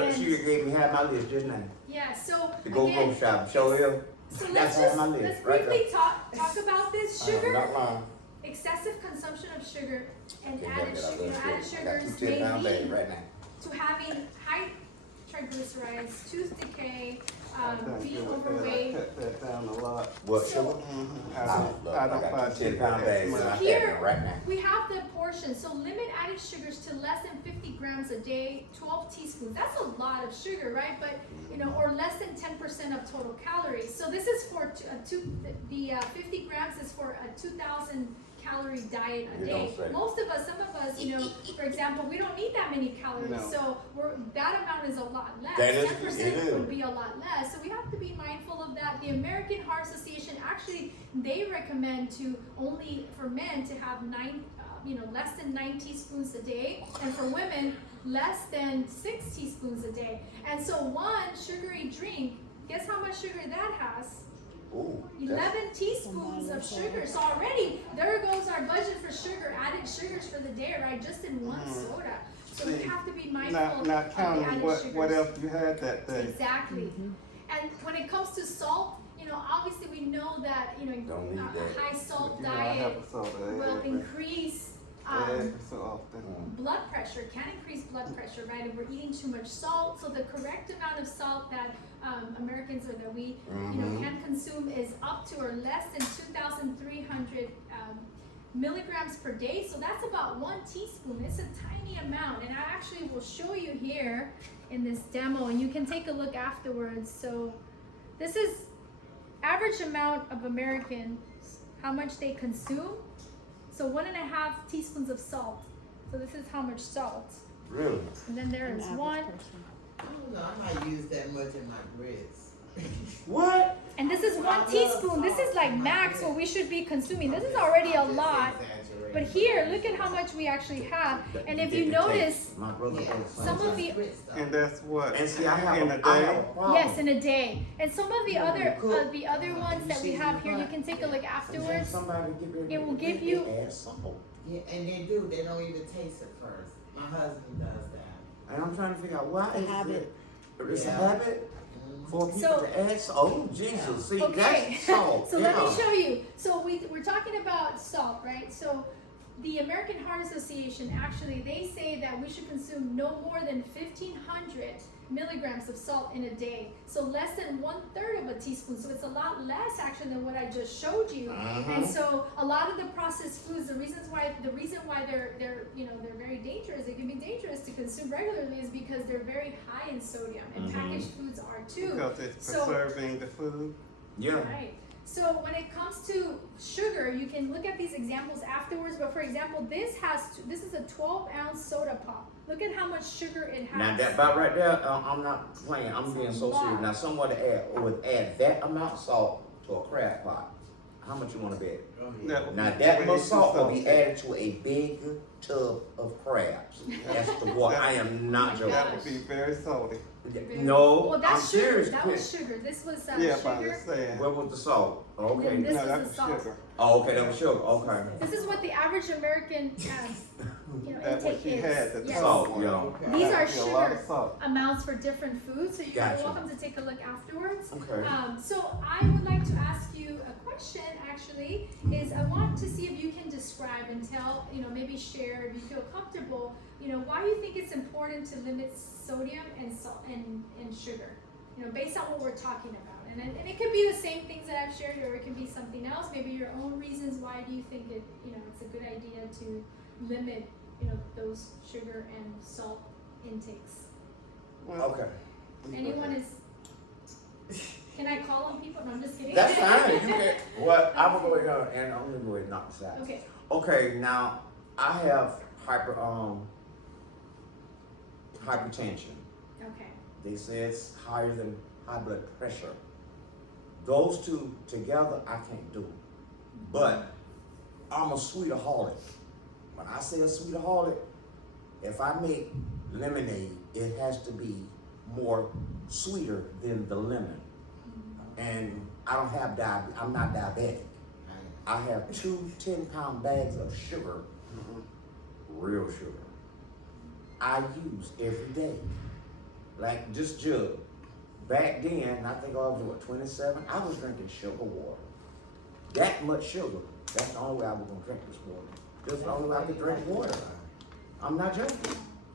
gave me half my list just now. Yeah. So To go again, grocery shopping. Show you. so That's let's half just my let's list right briefly talk about this there. sugar. Not lying. Excessive consumption of sugar and Can't added get that sugar, list. added I got sugars 2 may 10-pound bags lead right now. to having high triglycerides, tooth decay, I done being good with that. I overweight. cut that down a lot. What, So- sugar? I don't buy got 2 sugar 10-pound as bags in much. my Here- cabinet right now. We have the portion, so limit added sugars to less than 50 grams a day, 12 teaspoons. That's a lot of sugar, right? But, or less than 10% of total calories. So this is for the 50 grams is for a 2,000 calorie diet a You day. don't say. Most of us, some of us, for example, we don't need that many calories. No. So that amount is a lot less. That is- 10% it is. would be a lot less. So we have to be mindful of that. The American Heart Association actually they recommend to only for men to have less than 9 teaspoons a day, and for women less than 6 teaspoons a day. And so one sugary drink, guess how much sugar that has? Ooh. 11 teaspoons of sugar. So already there goes our budget for sugar, added sugars for the day, right? Just in one soda. So we See, have to be mindful Not of the counting added what sugars. else you had that day. Exactly. And when it comes to salt, obviously we know that Don't need a that. high salt You know, I have diet a soda will every increase so often. blood pressure, can increase blood pressure, right? If we're eating too much salt, so the correct amount of salt that Americans or that we can consume is up to or less than 2,300 milligrams per day. So that's about 1 teaspoon. It's a tiny amount, and I actually will show you here in this demo, and you can take a look afterwards. So this is average amount of Americans, how much they consume. So 1.5 teaspoons of salt. So this is how much salt. Really? And then there is one. I don't know, I might use that much in my grits. What? And this is 1 teaspoon. This is like max what we should be consuming. This is already a lot. But here, look at how much we actually have. And if you notice, My brother some of the And that's what, And see, I have in a a I have day. a problem. yes, in a day. And some of the You want me to other cook? ones that we have here, you can take a look afterwards. Somebody get ready It will to give make you- it add salt. Yeah, and they do, they don't even taste it first. My husband does that. And I'm trying to figure out why It's a is habit. it? It's a Yeah. habit for people So- to add salt. Oh, Jesus. See, Okay, that's salt. so let me yeah. show you. So we're talking about salt, right? So the American Heart Association, actually, they say that we should consume no more than 1,500 milligrams of salt in a day. So less than 1/3 of a teaspoon. So it's a lot less actually than what I just showed you. And so a lot of the processed foods, the reason why they're very dangerous, they can be dangerous to consume regularly is because they're very high in sodium, and packaged foods are too. Because it's So- preserving the food. Yeah. Right. So when it comes to sugar, you can look at these examples afterwards. But for example, this is a 12-ounce soda pop. Look at how much sugar it has. Now that about right there, I'm not playing. I'm being so Wow. serious. Now someone would add that amount of salt to a crab pot. How much you want to bet? Oh, yeah. That would Now be that way much too salt will be salty. added to a big tub of crabs. That's the what I am not joking. That would be very salty. No, Well, I'm that's sugar. serious. That was sugar. This was Yeah, but I sugar. understand. What was the salt? Okay. And this No, was that the was salt. sugar. Oh, okay, that was sugar. Okay. This is what the average American That's what intake she is. had, the Yes. Salt, one. yeah. Okay. These are Yeah, a lot of sugar salt. amounts for different foods, so you're Gotcha. welcome to take a look afterwards. Okay. So I would like to ask you a question. Actually, is I want to see if you can describe and tell, maybe share if you feel comfortable, why you think it's important to limit sodium and salt and sugar, based on what we're talking about. And it could be the same things that I've shared, or it can be something else. Maybe your own reasons. Why do you think it's a good idea to limit, those sugar and salt intakes? Well, Okay. Anyone is? Can I call on people? No, I'm just kidding. That's fine. You can. Well, I'm gonna go ahead and I'm gonna go ahead and knock this out. Okay. Okay. Now I have hypertension. Okay. They say it's higher than high blood pressure. Those two together, I can't do. But I'm a sweetaholic. When I say a sweetaholic, if I make lemonade, it has to be more sweeter than the lemon. And I don't have diabetes. I'm not diabetic. I have 2 10-pound bags of sugar, real sugar. I use every day. Like this jug. Back then, I think I was 27, I was drinking sugar water. That much sugar. That's the only way I was gonna drink this water. That's the only way I could drink water. I'm not joking.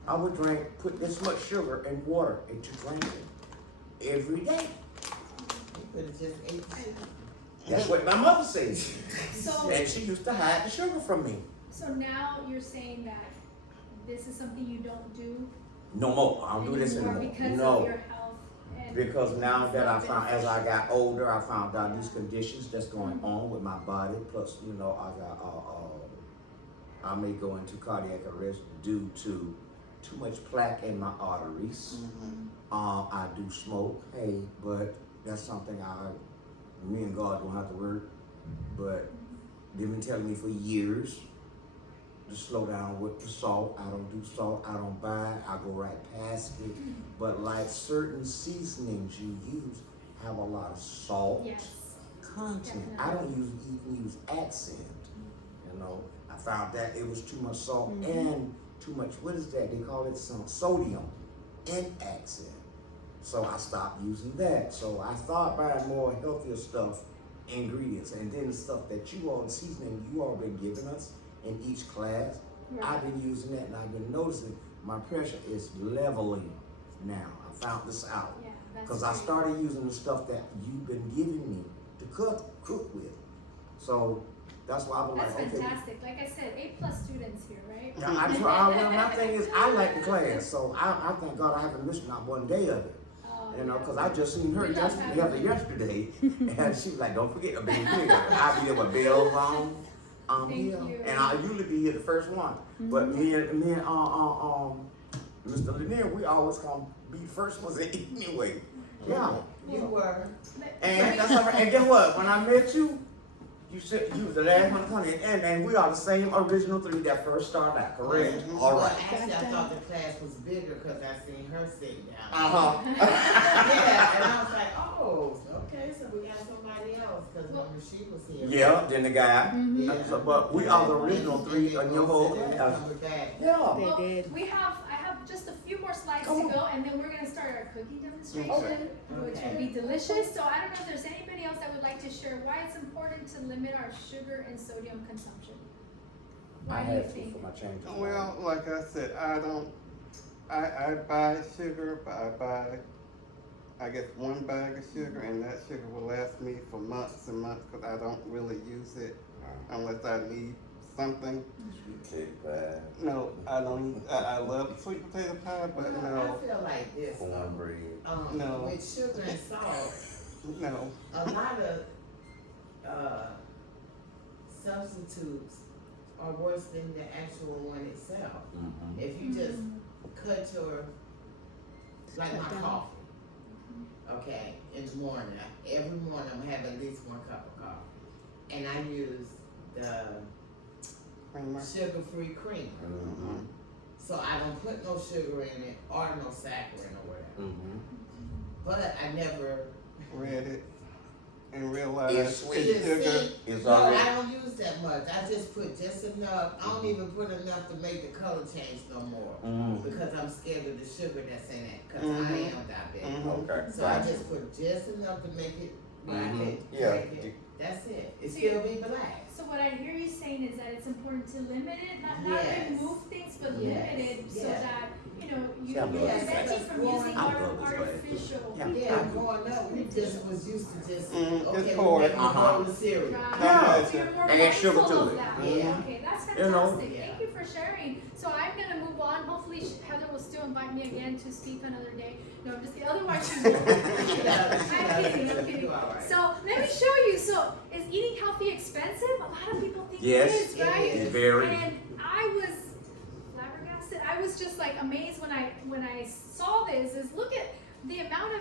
I would put this much sugar in water and to drink it every day. You could've just ate the sugar. That's what my mother says. So, And she used to hide the sugar from me. so now you're saying that this is something you don't do No more. I don't do this anymore anymore. because of No. your health. And Because now that I found, as I beneficial. got older, I found out these conditions that's going on with my body. Plus, I got, I may go into cardiac arrest due to too much plaque in my arteries. I do smoke, hey, but that's something me and God don't have to work. But they've been telling me for years to slow down with the salt. I don't do salt, I don't buy it, I go right past it. But like certain seasonings you use have a lot of salt Yes. content. I don't even use accent. I found that it was too much salt and too much, what is that? They call it some sodium in accent. So I stopped using that. So I started buying more healthier stuff, ingredients, and then the stuff that seasoning you all been giving us in each class. Right. I've been using that and I've been noticing my pressure is leveling now. I found this out. Yeah, that's Because I great. started using the stuff that you've been giving me to cook with. So that's why I was That's like, okay. fantastic. Like I said, A+ students here, right? Yeah, I try. Well, my thing is, I like the class, so I thank God I haven't missed not one day of it. Oh, You know, yeah. because I just seen her We love having yesterday, and she was like, "Don't forget to be here." I'll be there with bells on. Thank Here, you. and I'll usually be here the first one. But me and Mr. Lanier, we always come be the first ones anyway. Yeah. You were. And that's all right. And guess what? When I met you, you said you was the last one to come in, and we are the same original 3 that first started out, correct? All Well, right. actually, I thought the class was bigger because I seen her sitting down. Uh-huh. Yeah, and I was like, oh, okay, so we got somebody else, because remember she was here. Yeah, then the guy. Yeah. So, but we are the original 3 on your whole. Coming back. Yeah. Well, did. I have just a few more slides Come to on. go, and then we're gonna start our cooking demonstration, Okay. which will be delicious. So I don't know if there's anybody else that would like to share why it's important to limit our sugar and sodium consumption. I Why do you had to think? for my change. Well, like I said, I buy sugar, but I buy, I guess, 1 bag of sugar, and that sugar will last me for months and months, because I don't really use it unless I need something. Sweet potato pie, No, I don't, I love sweet potato pie, but Well, no, I feel like this, cornbread. No. with sugar and salt, no. a lot of substitutes are worse than the actual one itself. Mm-hmm. If you just cut your, like my Cut down. coffee, okay, in the morning, every morning I'm gonna have at least 1 cup of coffee. And I use the Creamer. sugar-free creamer. Mm-hmm. so I don't put no sugar in it or no saccharin or whatever. But I never. Read it and realized It's sweet. it's sugar. It's No, already. I don't use that much. I just put just enough. I don't even put enough to make the color change no more. Because I'm scared of the sugar that's in it. Because I am diabetic. Okay. So I just put just enough to make it black. Yeah. That's it. It still be black. So what I hear you saying is that it's important to limit it, not Yes. remove things, but Yes. limit it so Yeah. that, you know, See, I'm you're glad you preventing said from that. using I'm glad this way. artificial. Yeah. Yeah, growing up, we just was used to just, Just okay, pour we it. make a bowl of cereal. Right. Yeah. So you're more And add sugar mindful to of it. that. Yeah. Okay, that's You know. fantastic. Yeah. Thank you for sharing. So I'm gonna move on. Hopefully Heather will still invite me again to speak another day. No, I'm just kidding. Otherwise she's I'm kidding, I'm kidding. You all right. So let me show you. So is eating healthy expensive? A lot of people think Yes, it is, it right? is. Very. And I was flabbergasted. I was just like amazed when I saw this. Is look at the amount of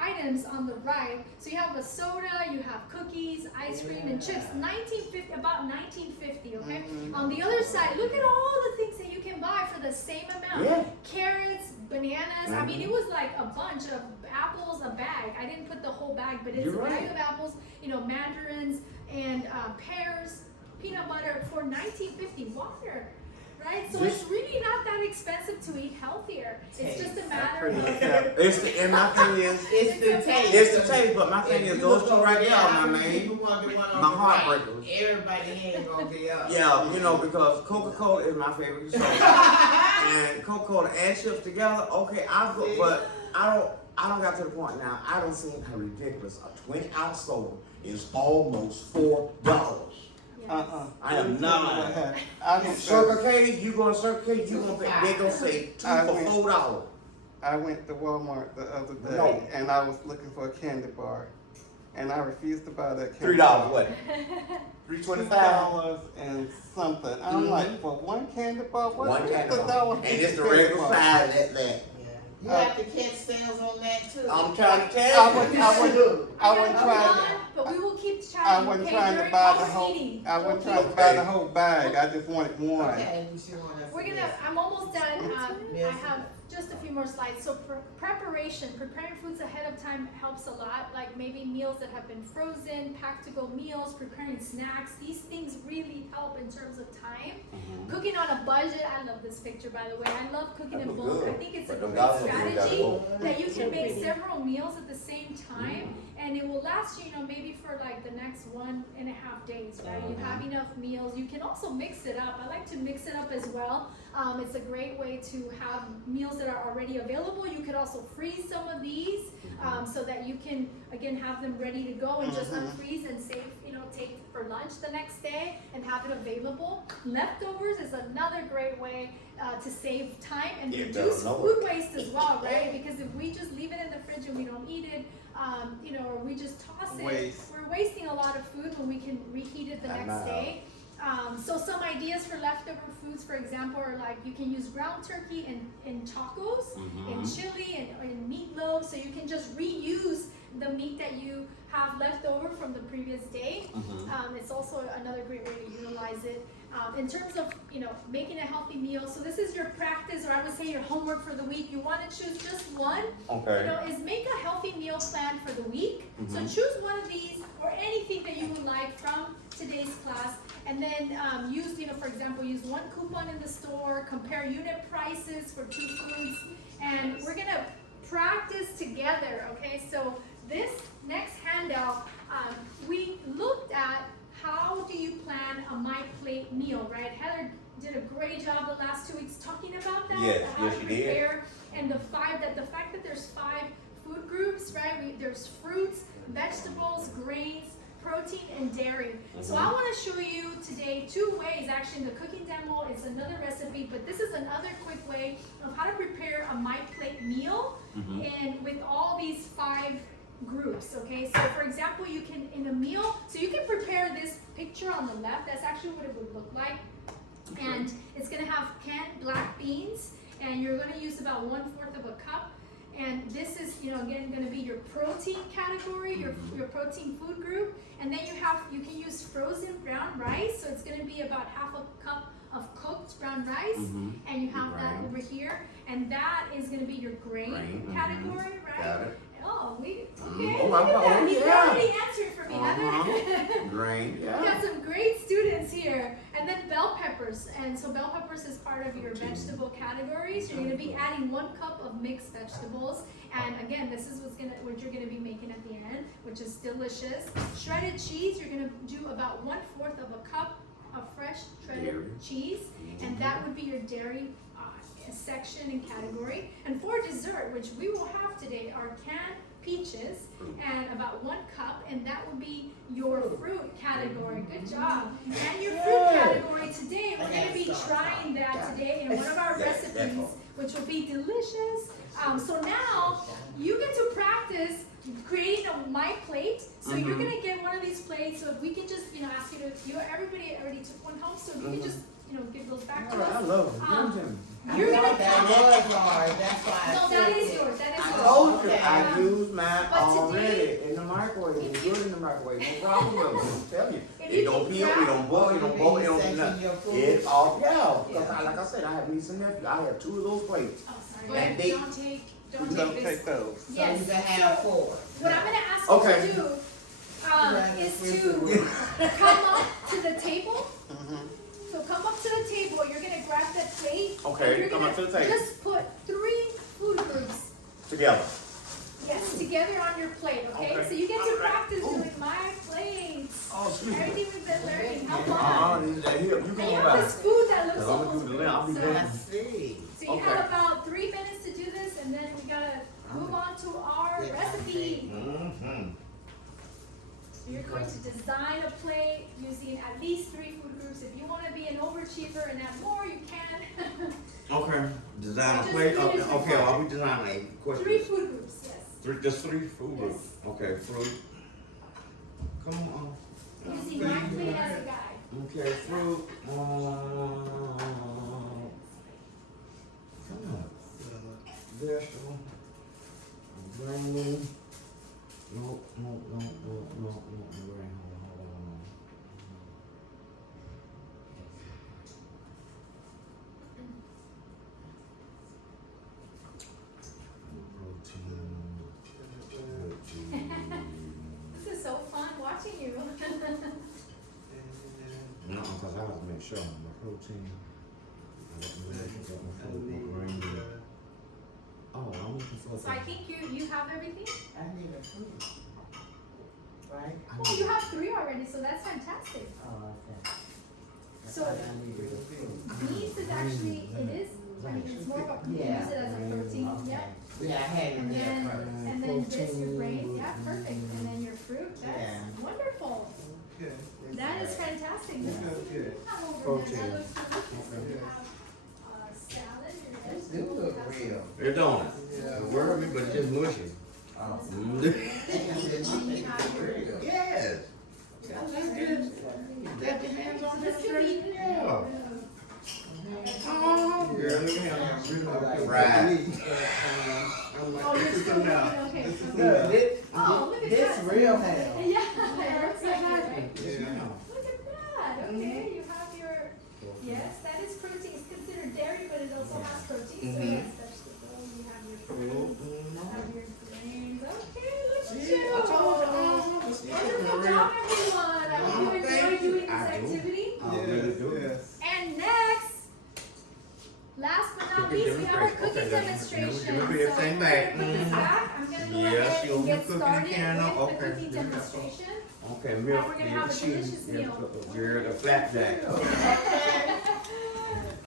items on the right. So you have a soda, you have cookies, ice cream, and chips. 1950, about 1950. Okay. On the other side, look at all the things that you can buy for the same amount. Yeah. Carrots, bananas. I mean, it was like a bunch of apples, a bag. I didn't put the whole bag, but it's You're a bag right. of apples. You know, mandarins and pears, peanut butter for 1950. Water. Right? So Just- it's really not that expensive to eat healthier. It's just a matter of And my thing is, It's the taste. it's the taste, but my thing If is you those look two over right there, there, my the man. people want the one on My the heart right. breakers. Everybody hand gonna be up. Yeah, you know, because Coca-Cola is my favorite soda. And Coca-Cola and chips together, okay, I go, See? but I don't got to the point now. I don't see how ridiculous a 20-ounce soda is almost $4. I am not. I went Circle to, K, you go to Circle K, you gonna pay, they gonna say two I for went- $4. I went to Walmart the other day No. and I was looking for a candy bar. And I refused to buy that candy $3 bar. what? $3.25. $2 and something. I'm like, for one candy bar? What One is candy the bar. dollar And it's the candy regular bar? size at that. Yeah. You have to catch sales on that too. I'm trying to I tell you. wasn't I'm trying. done, but we will keep chatting. I wasn't okay, trying to during buy the our whole. meeting. I wasn't trying to buy the whole bag. I just wanted one. Okay, you should want us to We're gonna. listen. I'm almost done. I Yes. have just a few more slides. So preparing foods ahead of time helps a lot. Like maybe meals that have been frozen, packed to go meals, preparing snacks. These things really help in terms of time. Cooking on a budget. I love this picture, by the way. I love cooking in That bulk. look I good. think it's a But them great dollars you gotta strategy go. that you So can make pretty. several meals at the same time, and it will last you, maybe for like the next 1.5 days, right? You have enough meals. You can also mix it up. I like to mix it up as well. It's a great way to have meals that are already available. You could also freeze some of these so that you can, again, have them ready to go and just unfreeze and save, take for lunch the next day and have it available. Leftovers is another great way to save time and Yeah, reduce better know food waste as well, right? Because if we just leave it in the fridge and we don't eat it, or we just toss it, Waste. we're wasting a lot of food when we can reheat it the I next know. day. So some ideas for leftover foods, for example, are like you can use ground turkey in tacos, in chili, and in meatloaf. So you can just reuse the meat that you have left over from the previous day. It's also another great way to utilize it. In terms of making a healthy meal, so this is your practice, or I would say your homework for the week. You want to choose just one. Okay. Is make a healthy meal plan for the week. So choose one of these or anything that you would like from today's class, and then use, for example, use one coupon in the store, compare unit prices for 2 foods, and we're gonna practice together, okay? So this next handout, we looked at how do you plan a My Plate meal, right? Heather did a great job the last 2 weeks talking about that. Yes, how yes, to she did. prepare, and the fact that there's 5 food groups, right? There's fruits, vegetables, grains, protein, and dairy. So I want to show you today 2 ways. Actually, in the cooking demo, it's another recipe, but this is another quick way of how to prepare a My Plate meal, and with all these 5 groups, okay? So for example, you can, in a meal, so you can prepare this picture on the left. That's actually what it would look like. And it's gonna have canned black beans, and you're gonna use about 1/4 of a cup. And this is, again, gonna be your protein category, your protein food group. And then you can use frozen brown rice. So it's gonna be about half a cup of cooked brown rice. And you have that over here. And that is gonna be your grain category, right? Got it. Oh, okay. Oh, Look at that. He's yeah. already answering for me, Heather. Grain, We got yeah. some great students here. And then bell peppers. And so bell peppers is part of your vegetable categories. You're gonna be adding 1 cup of mixed vegetables. And again, this is what you're gonna be making at the end, which is delicious. Shredded cheese, you're gonna do about 1/4 of a cup of fresh shredded Dairy. cheese. And that would be your dairy section and category. And for dessert, which we will have today, are canned peaches and about 1 cup, and that will be your fruit category. Good job. And your fruit category today, we're going to be trying that today in one of our recipes, which will be delicious. So now you get to practice creating my plate. So you're going to get one of these plates. So if we can just, ask you to, everybody already took one home, so if you can just, give those back to I us. love them. You're gonna That was hard, that's why I No, said that is it. yours. That is I yours. told you, Okay. I used mine But already today- in the microwave. It's good in the microwave. No problem with it. I'm telling you. If It you don't can peel, it grab- don't boil, it don't boil, it don't do Section nothing. your food. It's all, yeah. Yeah. Because like I said, I have niece and nephew. I have 2 of those plates. Oh, sorry. Go ahead. Don't take Don't this. take those. So Yes. you can have So 4. what I'm gonna ask you Okay. to do is to to. come up to the table. So come up to the table. You're gonna grab that plate. Okay, and you're come up gonna to the table. Just put 3 food groups. Together. Yes, together on your plate. Okay. Okay. So you get to All right. practice Ooh. doing my plates. Oh, excuse me. Everything we've been learning. How fun. Here, you And come you on have back. this food that looks Cause I'm gonna almost do the I'll be great. back. I see. So you Okay. have about 3 minutes to do this, and then we gotta move on to our recipe. Mm-hmm. So you're going to design a plate using at least 3 food groups. If you want to be an overachiever and add more, you can. Okay. Design a Just plate. finish Okay, the okay. part. I'll be designing a question. 3 food groups, yes. Just 3 food Yes. groups. Okay, fruit. Come on. Using my plate as a guide. Okay, fruit. Come on. Vegetable. Grain. No. Grain. Hold on. This is so fun watching you. No, because I have to make sure my protein. I got my vegetables, got my fruit, my grain. Oh, I'm looking for So I think you have everything. I need a food. Right? Oh, you have 3 already, so that's fantastic. Oh, okay. So- I needed a food. Beans is actually, it's more of a, you can use it as a protein, Okay. yeah. Yeah, I had it And there then, first. and then this, your grain, yeah, perfect. And then your fruit, Yeah. that's wonderful. Okay. That is fantastic. That's good. Have over Protein. there, that looks delicious. So you have salad, your This do look real. It don't. Yeah. It worry me, but it's just mushy. Oh. Mm. Real. Yes. I like this. Got your hands So on this this could be, Yeah. Oh, girl, look at him. Right. Right. oh, you're still working, okay. This is okay. good. Oh, look at This that. real ham. Yeah, it looks like it, right? Yeah. Look at that, okay, you have your, yes, that is protein, it's considered dairy, but it also has protein, so Mhm. yes, vegetable, you have your fruit, you have your grains, okay, look at See, you. I told you, Wonderful job, everyone, I hope you Thank enjoy you. doing this I do. activity. I really do. Yes. And next, last but not Cookie least, we have our demonstration. cooking Okay, demonstration. let me do So that thing I'm back. gonna put this back, I'm gonna go Yes, ahead you'll and be get cooking started again, with the okay. cooking demonstration. Okay, Now milk. we're gonna have a delicious meal. You're the flapjack. Okay.